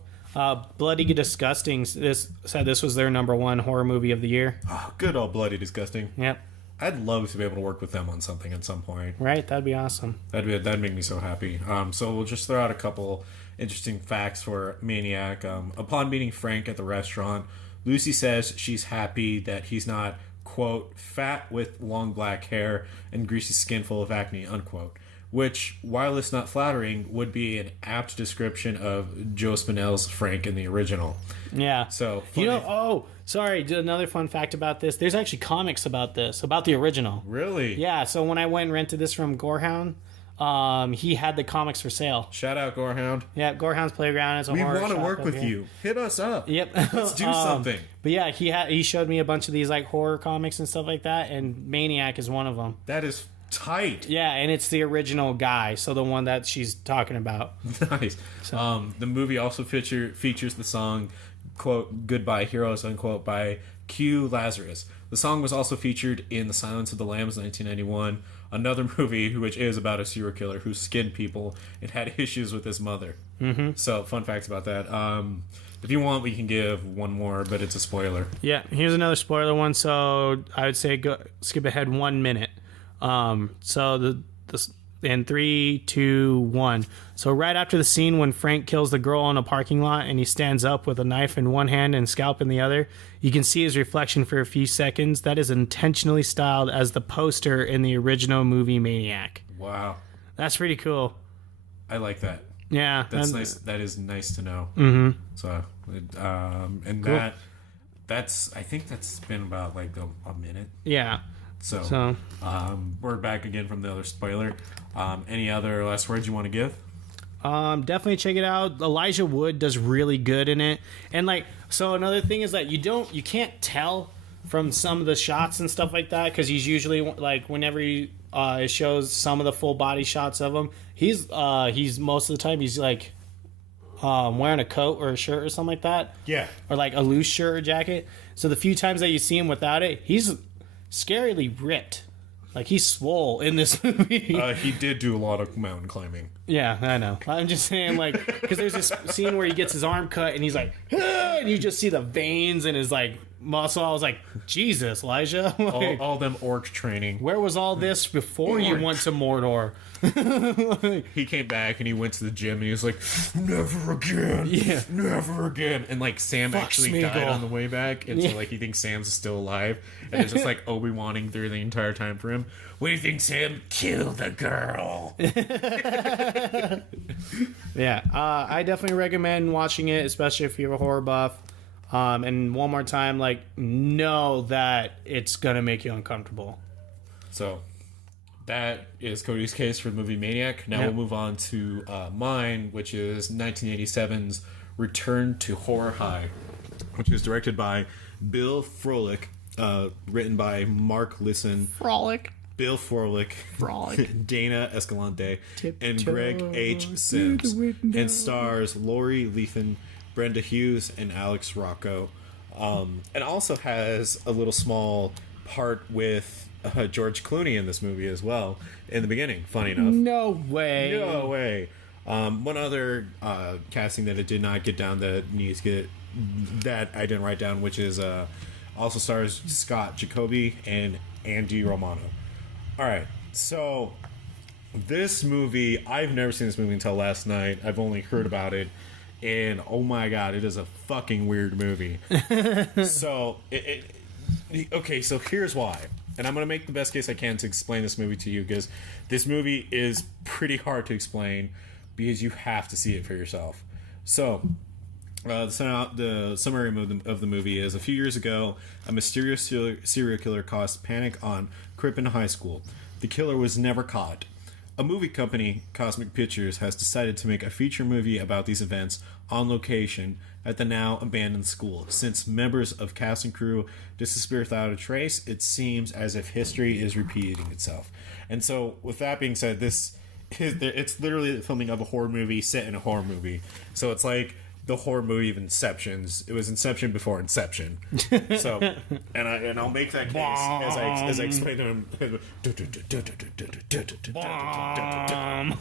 Bloody Disgusting said this was their number one horror movie of the year. Oh, good old Bloody Disgusting. Yep. I'd love to be able to work with them on something at some point. Right, that'd be awesome. That'd make me so happy. So we'll just throw out a couple interesting facts for Maniac. Upon meeting Frank at the restaurant, Lucy says she's happy that he's not, quote, fat with long black hair and greasy skin full of acne, unquote. Which, while it's not flattering, would be an apt description of Joe Spinell's Frank in the original. Yeah. So, another fun fact about this. There's actually comics about this, about the original. Really? Yeah, so when I went and rented this from Gorehound, he had the comics for sale. Shout out, Gorehound. Yeah, Gorehound's Playground is a horror shop. We want to work with you. Hit us up. Yep. Let's do something. But yeah, he showed me a bunch of these like horror comics and stuff like that, and Maniac is one of them. That is tight. Yeah, and it's the original guy, so the one that she's talking about. Nice. So. The movie also features the song, quote, Goodbye Heroes, unquote, by Q Lazarus. The song was also featured in The Silence of the Lambs, 1991, another movie which is about a serial killer who skinned people and had issues with his mother. Mm-hmm. So, fun facts about that. If you want, we can give one more, but it's a spoiler. Yeah, here's another spoiler one, so I would say skip ahead 1 minute. So in 3, 2, 1. So right after the scene when Frank kills the girl in a parking lot and he stands up with a knife in one hand and scalp in the other, you can see his reflection for a few seconds. That is intentionally styled as the poster in the original movie Maniac. Wow. That's pretty cool. I like that. Yeah. That's nice. That is nice to know. Mm-hmm. So, and cool. That's, I think that's been about like a minute. Yeah. So we're back again from the other spoiler. Any other last words you want to give? Definitely check it out. Elijah Wood does really good in it. And like, so another thing is that you can't tell from some of the shots and stuff like that, because he's usually like, whenever he shows some of the full body shots of him, he's most of the time he's like wearing a coat or a shirt or something like that. Yeah. Or like a loose shirt or jacket. So the few times that you see him without it, he's scarily ripped. Like, he's swole in this movie. He did do a lot of mountain climbing. Yeah, I know. I'm just saying, like, because there's this scene where he gets his arm cut and he's like, ah! And you just see the veins in his, like, muscle. I was like, Jesus, Elijah. Like, all them orc training. Where was all this before you went to Mordor? He came back and he went to the gym and he was like, never again. Yeah. Never again. And, like, Sam actually died on the way back. And so, like, he thinks Sam's still alive. And it's just, like, Obi-Wanning through the entire time for him. What do you think, Sam? Kill the girl. Yeah. I definitely recommend watching it, especially if you're a horror buff. And one more time, like, know that it's going to make you uncomfortable. So, that is Cody's case for the movie Maniac. Now we'll move on to mine, which is 1987's Return to Horror High, which was directed by Bill Froelich, written by Mark Lisson. Bill Froelich, Dana Escalante, and Greg H. Sims, and stars Lori Lethan, Brenda Hughes, and Alex Rocco. And also has a little small part with George Clooney in this movie as well in the beginning, funny enough. No way. One other casting that it did not get down that needs to get, that I didn't write down, which is also stars Scott Jacoby and Andy Romano. Alright, so this movie, I've never seen this movie until last night. I've only heard about it, and oh my god, it is a fucking weird movie. So, okay, so here's why. And I'm going to make the best case I can to explain this movie to you, because this movie is pretty hard to explain, because you have to see it for yourself. So, the summary of the movie is: a few years ago, a mysterious serial killer caused panic on Crippen High School. The killer was never caught. A movie company, Cosmic Pictures, has decided to make a feature movie about these events on location at the now abandoned school. Since members of cast and crew disappear without a trace, it seems as if history is repeating itself. And so, with that being said, it's literally the filming of a horror movie set in a horror movie. So it's like the horror movie of Inceptions. It was Inception before Inception. So, and I'll make that case as I explain to him.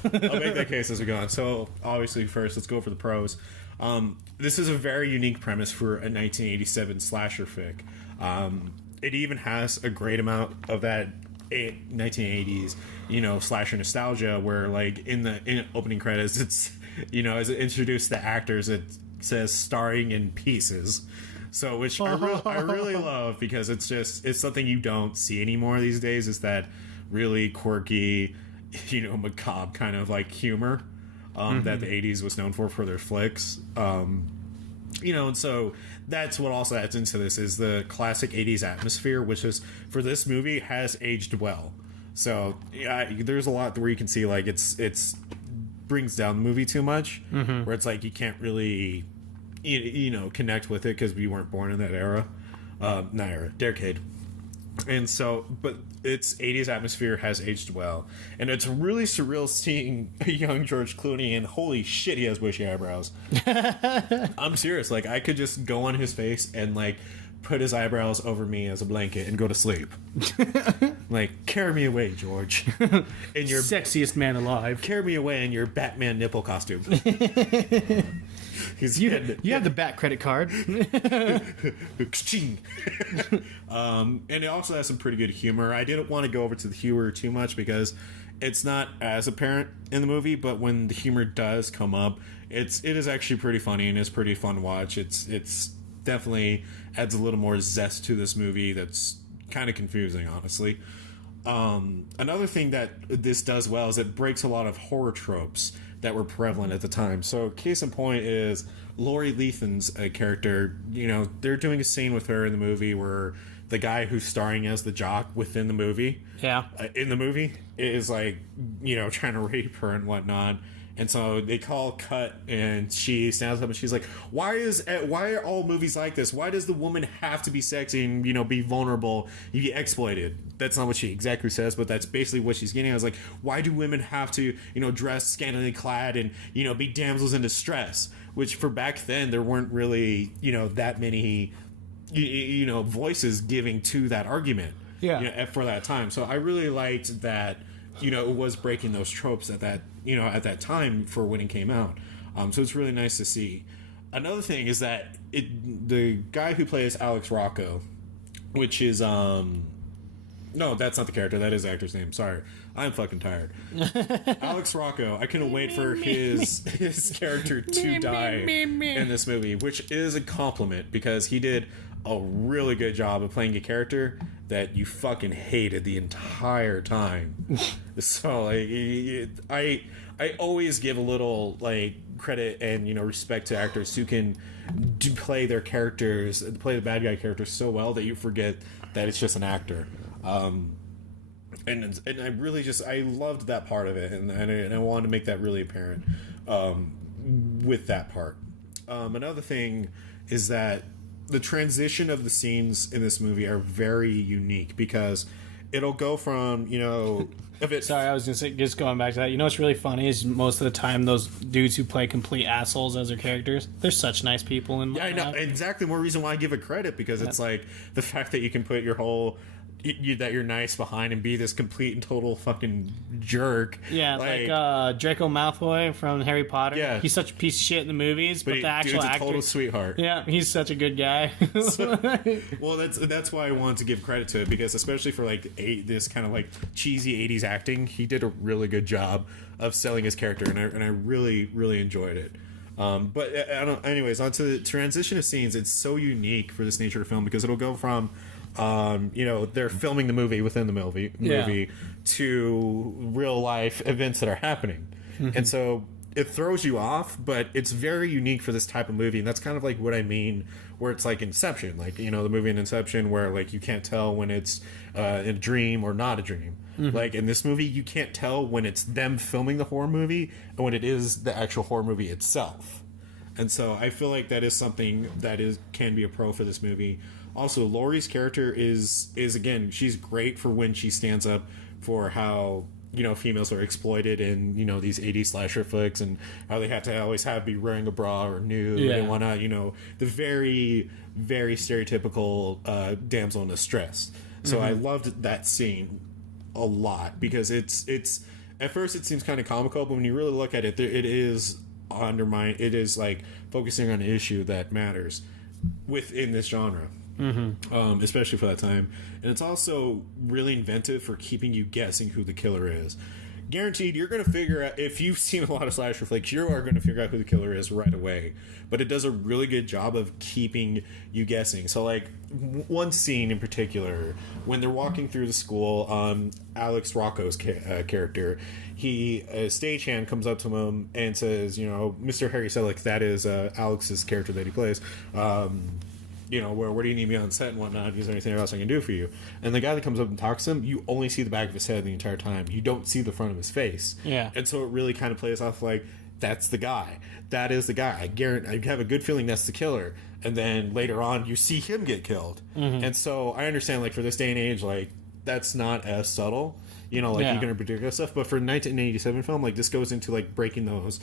I'll make that case as we go on. So, obviously, first, let's go for the pros. This is a very unique premise for a 1987 slasher fic. it even has a great amount of that 1980s, slasher nostalgia, where like in the opening credits, it's, as it introduced the actors, it says starring in Pieces. So, which I really love, because it's something you don't see anymore these days, is that really quirky, macabre kind of like humor that the 80s was known for their flicks. And so that's what also adds into this, is the classic 80s atmosphere, which is, for this movie, has aged well. So yeah, there's a lot where you can see like it's brings down the movie too much, where it's like you can't really connect with it because we weren't born in that era, decade. And so, but its 80s atmosphere has aged well, and it's really surreal seeing a young George Clooney, and holy shit, he has bushy eyebrows. I'm serious. Like, I could just go on his face and like put his eyebrows over me as a blanket and go to sleep. Like, carry me away, George. In your sexiest man alive. Carry me away in your Batman nipple costume. You have the Bat credit card. And it also has some pretty good humor. I didn't want to go over to the humor too much because it's not as apparent in the movie, but when the humor does come up, it is actually pretty funny, and it's pretty fun to watch. It's definitely adds a little more zest to this movie that's kind of confusing, honestly. Another thing that this does well is it breaks a lot of horror tropes that were prevalent at the time. So case in point is Laurie Lethan's character. They're doing a scene with her in the movie where the guy who's starring as the jock within the movie, in the movie, is like, trying to rape her and whatnot. And so they call cut, and she stands up and she's like, why are all movies like this? Why does the woman have to be sexy and, be vulnerable, you be exploited? That's not what she exactly says, but that's basically what she's getting. I was like, why do women have to, dress scantily clad and, be damsels in distress? Which, for back then, there weren't really, that many, voices giving to that argument. Yeah. For that time. So I really liked that, it was breaking those tropes at that time for when it came out. So it's really nice to see. Another thing is that the guy who plays Alex Rocco, which is no, that's not the character. That is the actor's name. Sorry, I'm fucking tired. Alex Rocco. I couldn't wait for his character to die in this movie, which is a compliment because he did a really good job of playing a character that you fucking hated the entire time. So I always give a little like credit and respect to actors who can play their characters, play the bad guy characters so well that you forget that it's just an actor. And I really I loved that part of it, and I wanted to make that really apparent with that part. Another thing is that the transition of the scenes in this movie are very unique because it'll go from, Sorry, I was going to say, just going back to that, what's really funny is most of the time those dudes who play complete assholes as their characters, they're such nice people. Yeah, I know. Exactly. More reason why I give it credit, because it's like the fact that you can put your whole... that you're nice behind and be this complete and total fucking jerk. Yeah, like Draco Malfoy from Harry Potter. Yeah. He's such a piece of shit in the movies, but the actual actor... total sweetheart. Yeah, he's such a good guy. Well, that's why I wanted to give credit to it, because especially for like this kind of like cheesy 80s acting, he did a really good job of selling his character, and I really, really enjoyed it. But anyways, on to the transition of scenes. It's so unique for this nature of film because it'll go from they're filming the movie within the movie to real life events that are happening. And so it throws you off, but it's very unique for this type of movie. And that's kind of like what I mean, where it's like Inception, like, the movie in Inception, where like you can't tell when it's a dream or not a dream. Like in this movie, you can't tell when it's them filming the horror movie and when it is the actual horror movie itself. And so I feel like that is something that can be a pro for this movie. Also, Laurie's character is again, she's great for when she stands up for how, females are exploited in, these 80s slasher flicks, and how they have to always be wearing a bra or nude and whatnot, the very, very stereotypical damsel in distress. So I loved that scene a lot because it's at first it seems kind of comical, but when you really look at it, it is like focusing on an issue that matters within this genre. especially for that time. And it's also really inventive for keeping you guessing who the killer is. Guaranteed, you're going to figure out, if you've seen a lot of slasher flicks, you are going to figure out who the killer is right away. But it does a really good job of keeping you guessing. So, like, one scene in particular, when they're walking through the school, Alex Rocco's character, a stagehand comes up to him and says, you know, Mr. Harry Selick, that is Alex's character that he plays, you know, where do you need me on set and whatnot? Is there anything else I can do for you? And the guy that comes up and talks to him, you only see the back of his head the entire time. You don't see the front of his face. Yeah. And so it really kind of plays off like, that's the guy. That is the guy. I guarantee, I have a good feeling that's the killer. And then later on, you see him get killed. And so I understand, like, for this day and age, like, that's not as subtle. You know, like, you can predict that stuff. But for a 1987 film, like, this goes into, like, breaking those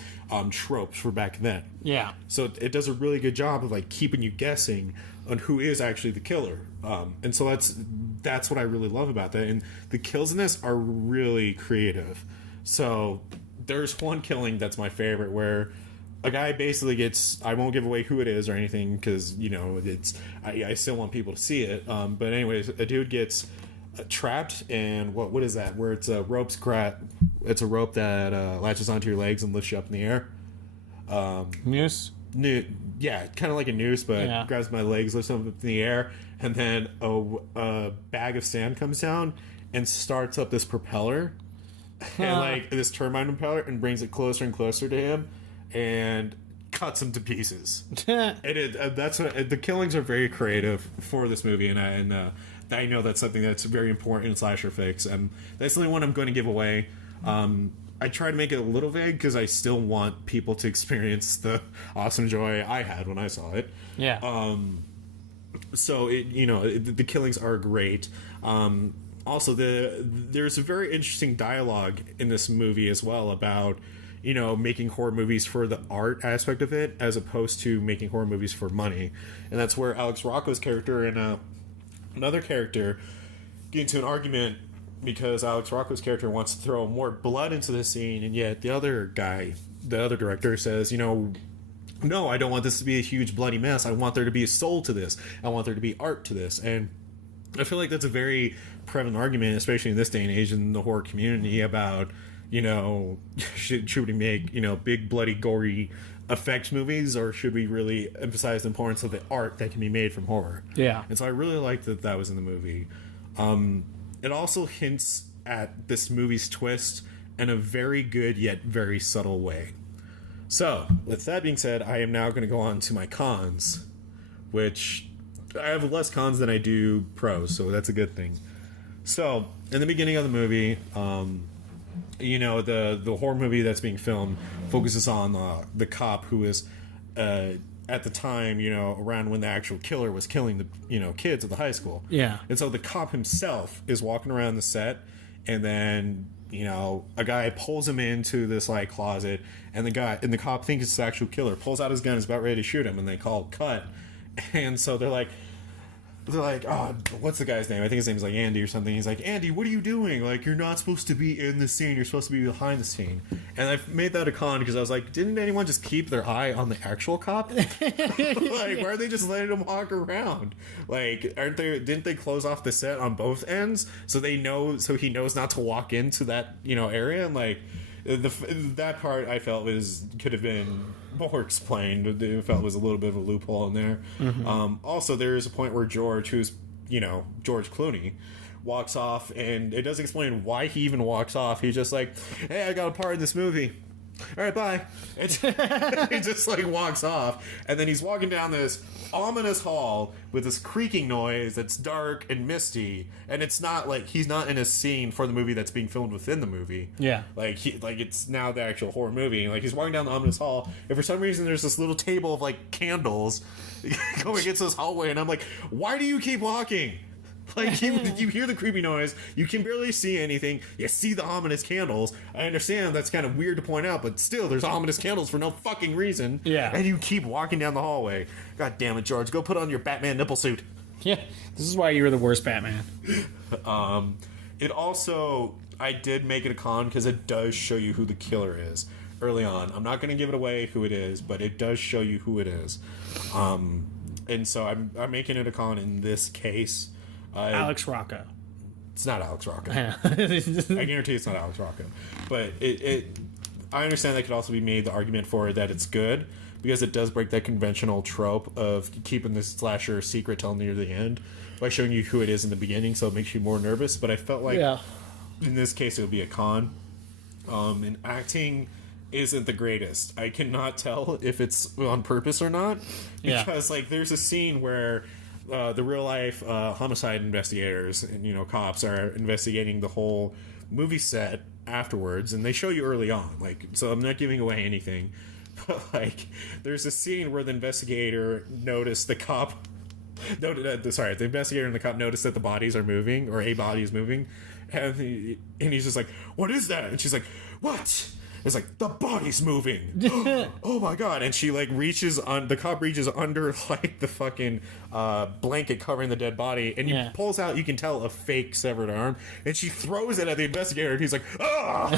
tropes for back then. Yeah. So it does a really good job of, like, keeping you guessing on who is actually the killer. And so that's what I really love about that. And the kills in this are really creative. So there's one killing that's my favorite where a guy basically gets, I won't give away who it is or anything because, you know, I still want people to see it. But anyways, a dude gets trapped, and what is that? Where it's a it's a rope that latches onto your legs and lifts you up in the air. Noose? Yeah, kind of like a noose, but grabs my legs, lifts them up in the air, and then a bag of sand comes down and starts up this propeller, and like this turbine propeller, and brings it closer and closer to him, and cuts him to pieces. That's what the killings are very creative for this movie, and I know that's something that's very important in slasher flicks, and that's the only one I'm going to give away. I try to make it a little vague because I still want people to experience the awesome joy I had when I saw it. Yeah. So the killings are great. Also, there's a very interesting dialogue in this movie as well about, you know, making horror movies for the art aspect of it as opposed to making horror movies for money. And that's where Alex Rocco's character and another character get into an argument because Alex Rocco's character wants to throw more blood into the scene, and yet the other director says, you know, no, I don't want this to be a huge bloody mess. I want there to be a soul to this. I want there to be art to this. And I feel like that's a very prevalent argument, especially in this day and age in the horror community, about, you know, should we make, you know, big, bloody, gory effects movies, or should we really emphasize the importance of the art that can be made from horror? Yeah. And so I really liked that was in the movie. It also hints at this movie's twist in a very good yet very subtle way. So, with that being said, I am now going to go on to my cons, which I have less cons than I do pros, so that's a good thing. So, in the beginning of the movie, you know, the horror movie that's being filmed focuses on the cop who is at the time, you know, around when the actual killer was killing the, you know, kids at the high school. Yeah. And so the cop himself is walking around the set, and then, you know, a guy pulls him into this like closet, and the cop thinks it's the actual killer, pulls out his gun, is about ready to shoot him, and they call cut. And so they're like, oh, what's the guy's name? I think his name is like Andy or something. He's like, Andy, what are you doing? Like, you're not supposed to be in the scene. You're supposed to be behind the scene. And I've made that a con because I was like, didn't anyone just keep their eye on the actual cop? Like, why are they just letting him walk around? Like, didn't they close off the set on both ends so he knows not to walk into that, you know, area? And like, that part I felt could have been more explained. I felt was a little bit of a loophole in there. Mm-hmm. Also, there is a point where George, who's, you know, George Clooney, walks off, and it doesn't explain why he even walks off. He's just like, hey, I got a part in this movie. All right, bye. He just like walks off, and then he's walking down this ominous hall with this creaking noise that's dark and misty, and it's not like he's not in a scene for the movie that's being filmed within the movie. Yeah, like it's now the actual horror movie. Like, he's walking down the ominous hall, and for some reason there's this little table of like candles going into this hallway, and I'm like, why do you keep walking? Like, you hear the creepy noise, you can barely see anything, you see the ominous candles. I understand that's kind of weird to point out, but still, there's ominous candles for no fucking reason. Yeah. And you keep walking down the hallway. God damn it, George, go put on your Batman nipple suit. Yeah, this is why you were the worst Batman. It also, I did make it a con because it does show you who the killer is early on. I'm not going to give it away who it is, but it does show you who it is. And so I'm making it a con in this case. Alex Rocco. It's not Alex Rocco. Yeah. I guarantee it's not Alex Rocco. But I understand that could also be made the argument for that it's good because it does break that conventional trope of keeping this slasher secret till near the end by showing you who it is in the beginning, so it makes you more nervous. But I felt like in this case it would be a con. And acting isn't the greatest. I cannot tell if it's on purpose or not because like there's a scene where the real life homicide investigators and cops are investigating the whole movie set afterwards, and they show you early on, like, so I'm not giving away anything, but like there's a scene where the investigator noticed the investigator and the cop noticed that the bodies are moving, or a body is moving, and he's just like, what is that? And she's like, what? It's like, the body's moving. Oh my god. And she like the cop reaches under like the fucking blanket covering the dead body, and he pulls out, you can tell, a fake severed arm, and she throws it at the investigator, and he's like, ah!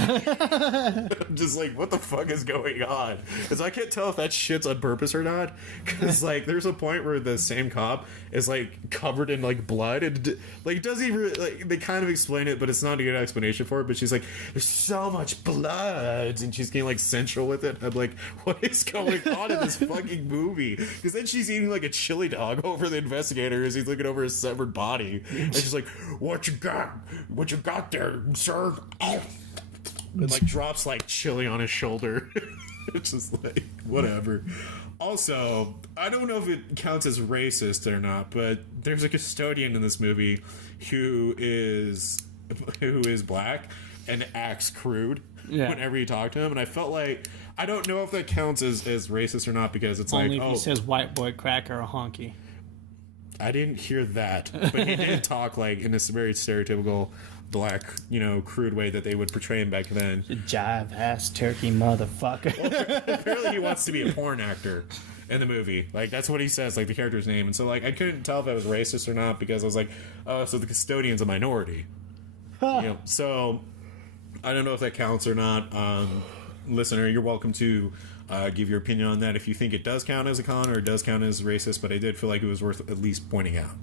Just like, what the fuck is going on? Because I can't tell if that shit's on purpose or not, because like there's a point where the same cop is like covered in like blood, and like doesn't even like, they kind of explain it, but it's not a good explanation for it, but she's like, there's so much blood, and she's getting like sensual with it. I'm like, what is going on in this fucking movie? Because then she's eating like a chili dog over the investigator as he's looking over his severed body, and she's like, what you got there, sir? It like drops like chili on his shoulder. It's just like, whatever. Also, I don't know if it counts as racist or not, but there's a custodian in this movie who is black and acts crude whenever you talk to him, and I felt like, I don't know if that counts as racist or not, because it's only like, if he says white boy cracker or honky. I didn't hear that, but he did talk like in this very stereotypical black, crude way that they would portray him back then. Jive ass turkey motherfucker. Well, apparently he wants to be a porn actor in the movie. Like, that's what he says, like the character's name. And so like I couldn't tell if that was racist or not, because I was like, oh, so the custodian's a minority. So I don't know if that counts or not. Listener, you're welcome to give your opinion on that if you think it does count as a con or it does count as racist, but I did feel like it was worth at least pointing out.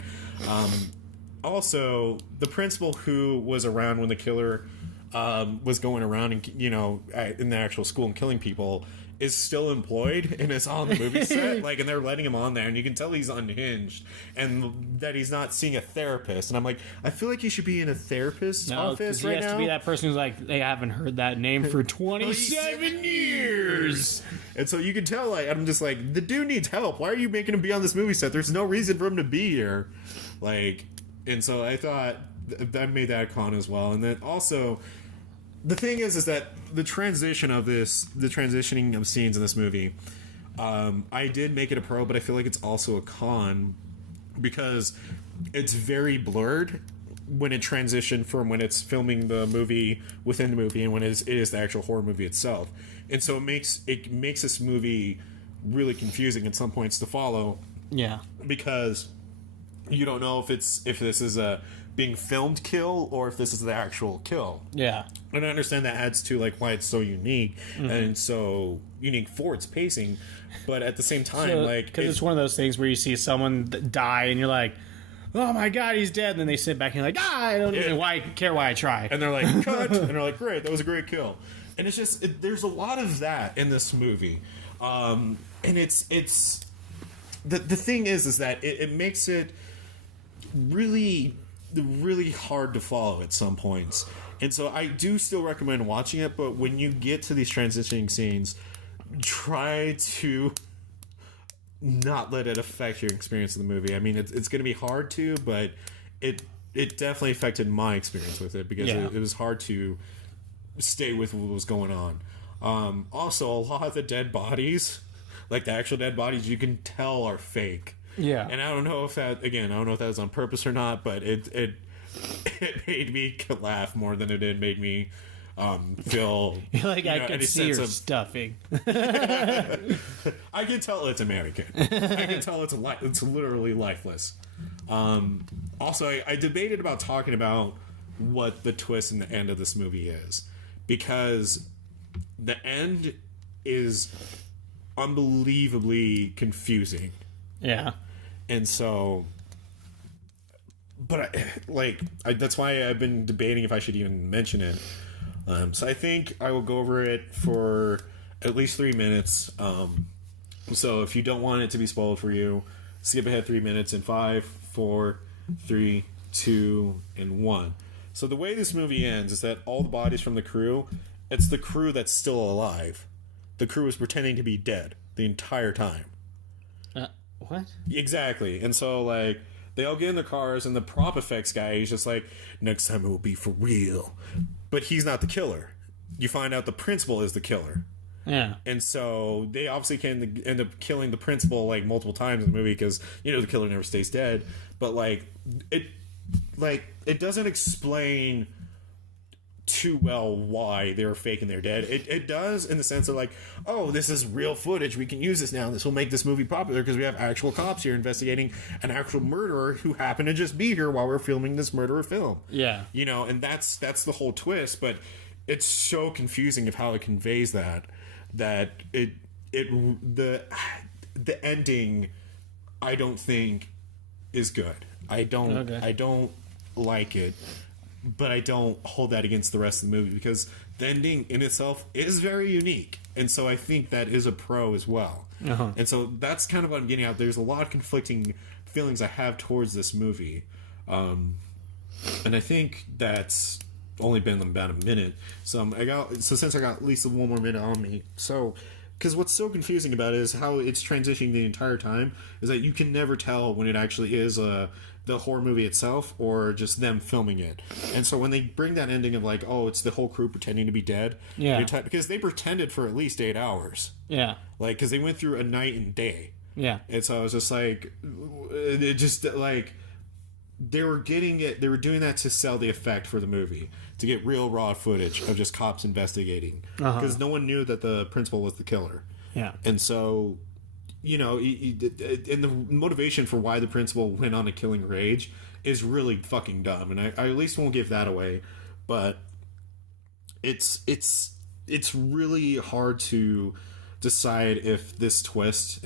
Also, the principal who was around when the killer was going around and in the actual school and killing people is still employed and is on the movie set, like, and they're letting him on there, and you can tell he's unhinged and that he's not seeing a therapist. And I'm like, I feel like he should be in a therapist's office right now. He has to be that person who's like, they haven't heard that name for 27 years. And so you can tell, like, I'm just like, the dude needs help. Why are you making him be on this movie set? There's no reason for him to be here. Like, and so I thought I made that a con as well. And then also, the thing is that the transitioning of scenes in this movie, I did make it a pro, but I feel like it's also a con because it's very blurred when it transitioned from when it's filming the movie within the movie and when it is the actual horror movie itself. And so it makes this movie really confusing at some points to follow. Yeah. Because you don't know if this is a being filmed kill or if this is the actual kill. Yeah. And I understand that adds to like why it's so unique and so unique for its pacing, but at the same time, like, because it's one of those things where you see someone die and you're like, oh my god, he's dead, and then they sit back and you're like, I don't even care why I try, and they're like, cut, and they're like, great, that was a great kill. And it's just there's a lot of that in this movie, and it's the thing is that it makes it really hard to follow at some points. And so I do still recommend watching it, but when you get to these transitioning scenes, try to not let it affect your experience of the movie. I mean, it's going to be hard to, but it definitely affected my experience with it because it was hard to stay with what was going on. Also, a lot of the dead bodies, like the actual dead bodies, you can tell are fake. Yeah. And I don't know if that was on purpose or not, but it made me laugh more than it did make me feel like I could see your stuffing. I can tell it's a mannequin. I can tell it's literally lifeless. Also, I debated about talking about what the twist in the end of this movie is, because the end is unbelievably confusing. Yeah. And so, but that's why I've been debating if I should even mention it. So I think I will go over it for at least 3 minutes. So if you don't want it to be spoiled for you, skip ahead 3 minutes in 5, 4, 3, 2, and 1. So the way this movie ends is that all the bodies from the crew, it's the crew that's still alive. The crew is pretending to be dead the entire time. What? Exactly. And so, like, they all get in the cars, and the prop effects guy, he's just like, next time it will be for real. But he's not the killer. You find out the principal is the killer. Yeah. And so they obviously can end up killing the principal, like, multiple times in the movie because, you know, the killer never stays dead. But, it doesn't explain too well why they were faking they're dead. It does in the sense of, like, oh, this is real footage, we can use this now, this will make this movie popular because we have actual cops here investigating an actual murderer who happened to just be here while we're filming this murderer film. Yeah. You know, and that's the whole twist, but it's so confusing of how it conveys that the ending I don't think is good. I don't like it, but I don't hold that against the rest of the movie because the ending in itself is very unique, and so I think that is a pro as well. And so that's kind of what I'm getting at. There's a lot of conflicting feelings I have towards this movie, and I think that's only been about a minute. So since I got at least 1 more minute on me, so. Because what's so confusing about it is how it's transitioning the entire time is that you can never tell when it actually is the horror movie itself or just them filming it. And so when they bring that ending of like, oh, it's the whole crew pretending to be dead. Yeah. Because they pretended for at least 8 hours. Yeah. Like, because they went through a night and day. Yeah. And so I was just like, it just like, they were doing that to sell the effect for the movie, to get real raw footage of just cops investigating, because no one knew that the principal was the killer. Yeah. And so, you know, and the motivation for why the principal went on a killing rage is really fucking dumb, and I at least won't give that away, but it's really hard to decide if this twist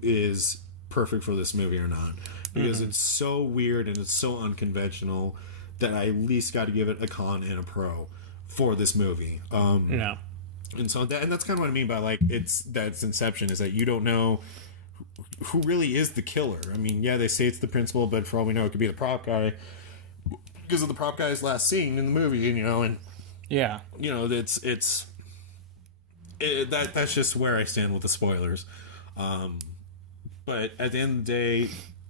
is perfect for this movie or not, because it's so weird and it's so unconventional that I at least got to give it a con and a pro for this movie. Yeah. And so that's kind of what I mean by, like, that's Inception, is that you don't know who really is the killer. I mean, yeah, they say it's the principal, but for all we know, it could be the prop guy because of the prop guy's last scene in the movie, you know, and yeah, you know, that's just where I stand with the spoilers. But at the end of the day,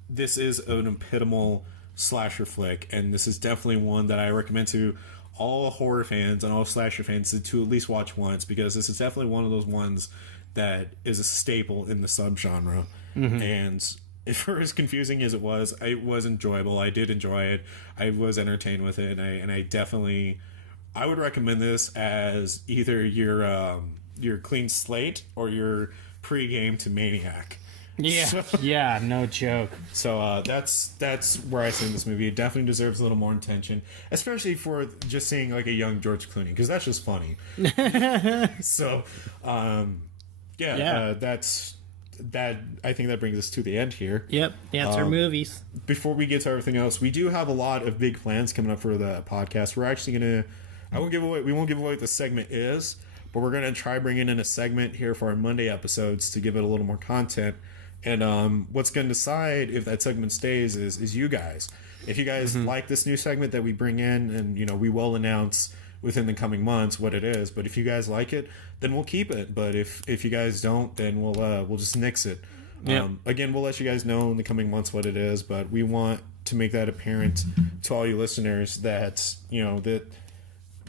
this is an epitomal slasher flick, and this is definitely one that I recommend to all horror fans and all slasher fans to at least watch once, because this is definitely one of those ones that is a staple in the subgenre. And for as confusing as it was enjoyable. I did enjoy it. I was entertained with it, and I definitely would recommend this as either your clean slate or your pre-game to Maniac. Yeah, yeah, no joke. So that's where I think this movie definitely deserves a little more attention, especially for just seeing like a young George Clooney, because that's just funny. So, that's that. I think that brings us to the end here. Yep, that's our movies. Before we get to everything else, we do have a lot of big plans coming up for the podcast. We're actually gonna. We won't give away what the segment is, but we're gonna try bringing in a segment here for our Monday episodes to give it a little more content. And what's going to decide if that segment stays is you guys. If you guys like this new segment that we bring in, and you know, we will announce within the coming months what it is. But if you guys like it, then we'll keep it. But if you guys don't, then we'll just nix it. Yep. Again, we'll let you guys know in the coming months what it is. But we want to make that apparent to all you listeners that, you know, that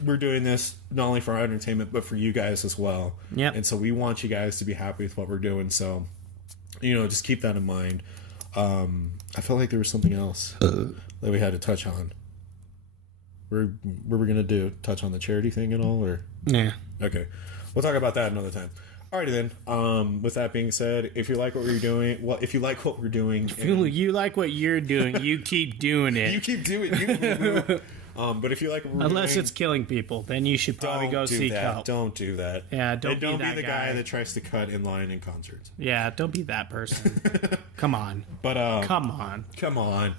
we're doing this not only for our entertainment but for you guys as well. Yep. And so we want you guys to be happy with what we're doing. So, you know, just keep that in mind. I felt like there was something else that we had to touch on. Were we going to touch on the charity thing at all, or? Yeah. Okay. We'll talk about that another time. Alrighty then. With that being said, if you like what we're doing, you like what you're doing, you like what you're doing, you keep doing it. You keep doing it. But if you like what we're Unless doing, it's killing people, then you should probably go seek help. Don't do that. Yeah, don't be that the guy guy that tries to cut in line in concerts. Yeah, don't be that person. Come on. But Come on. come on.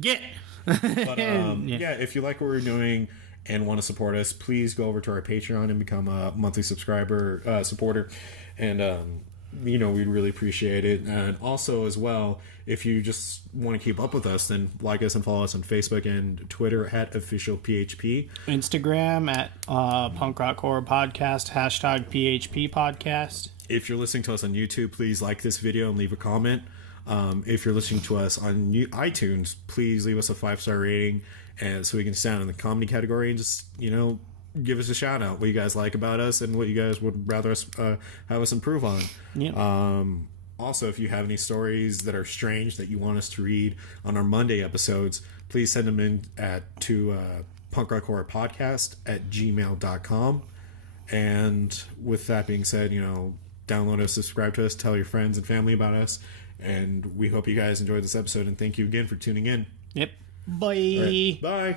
Get. But yeah, if you like what we're doing and want to support us, please go over to our Patreon and become a monthly supporter, and we'd really appreciate it. And also, as well, if you just want to keep up with us, then like us and follow us on Facebook and Twitter at officialphp, Instagram at punkrockhorrorpodcast, #PHP If you're listening to us on YouTube, please like this video and leave a comment. If you're listening to us on iTunes, please leave us a 5-star rating, and so we can stand in the comedy category and just give us a shout out what you guys like about us and what you guys would rather us have us improve on. Yep. Also, if you have any stories that are strange that you want us to read on our Monday episodes, please send them in to punkrockhorrorpodcast@gmail.com. And with that being said, download us, subscribe to us, tell your friends and family about us. And we hope you guys enjoyed this episode, and thank you again for tuning in. Yep. Bye. Right. Bye.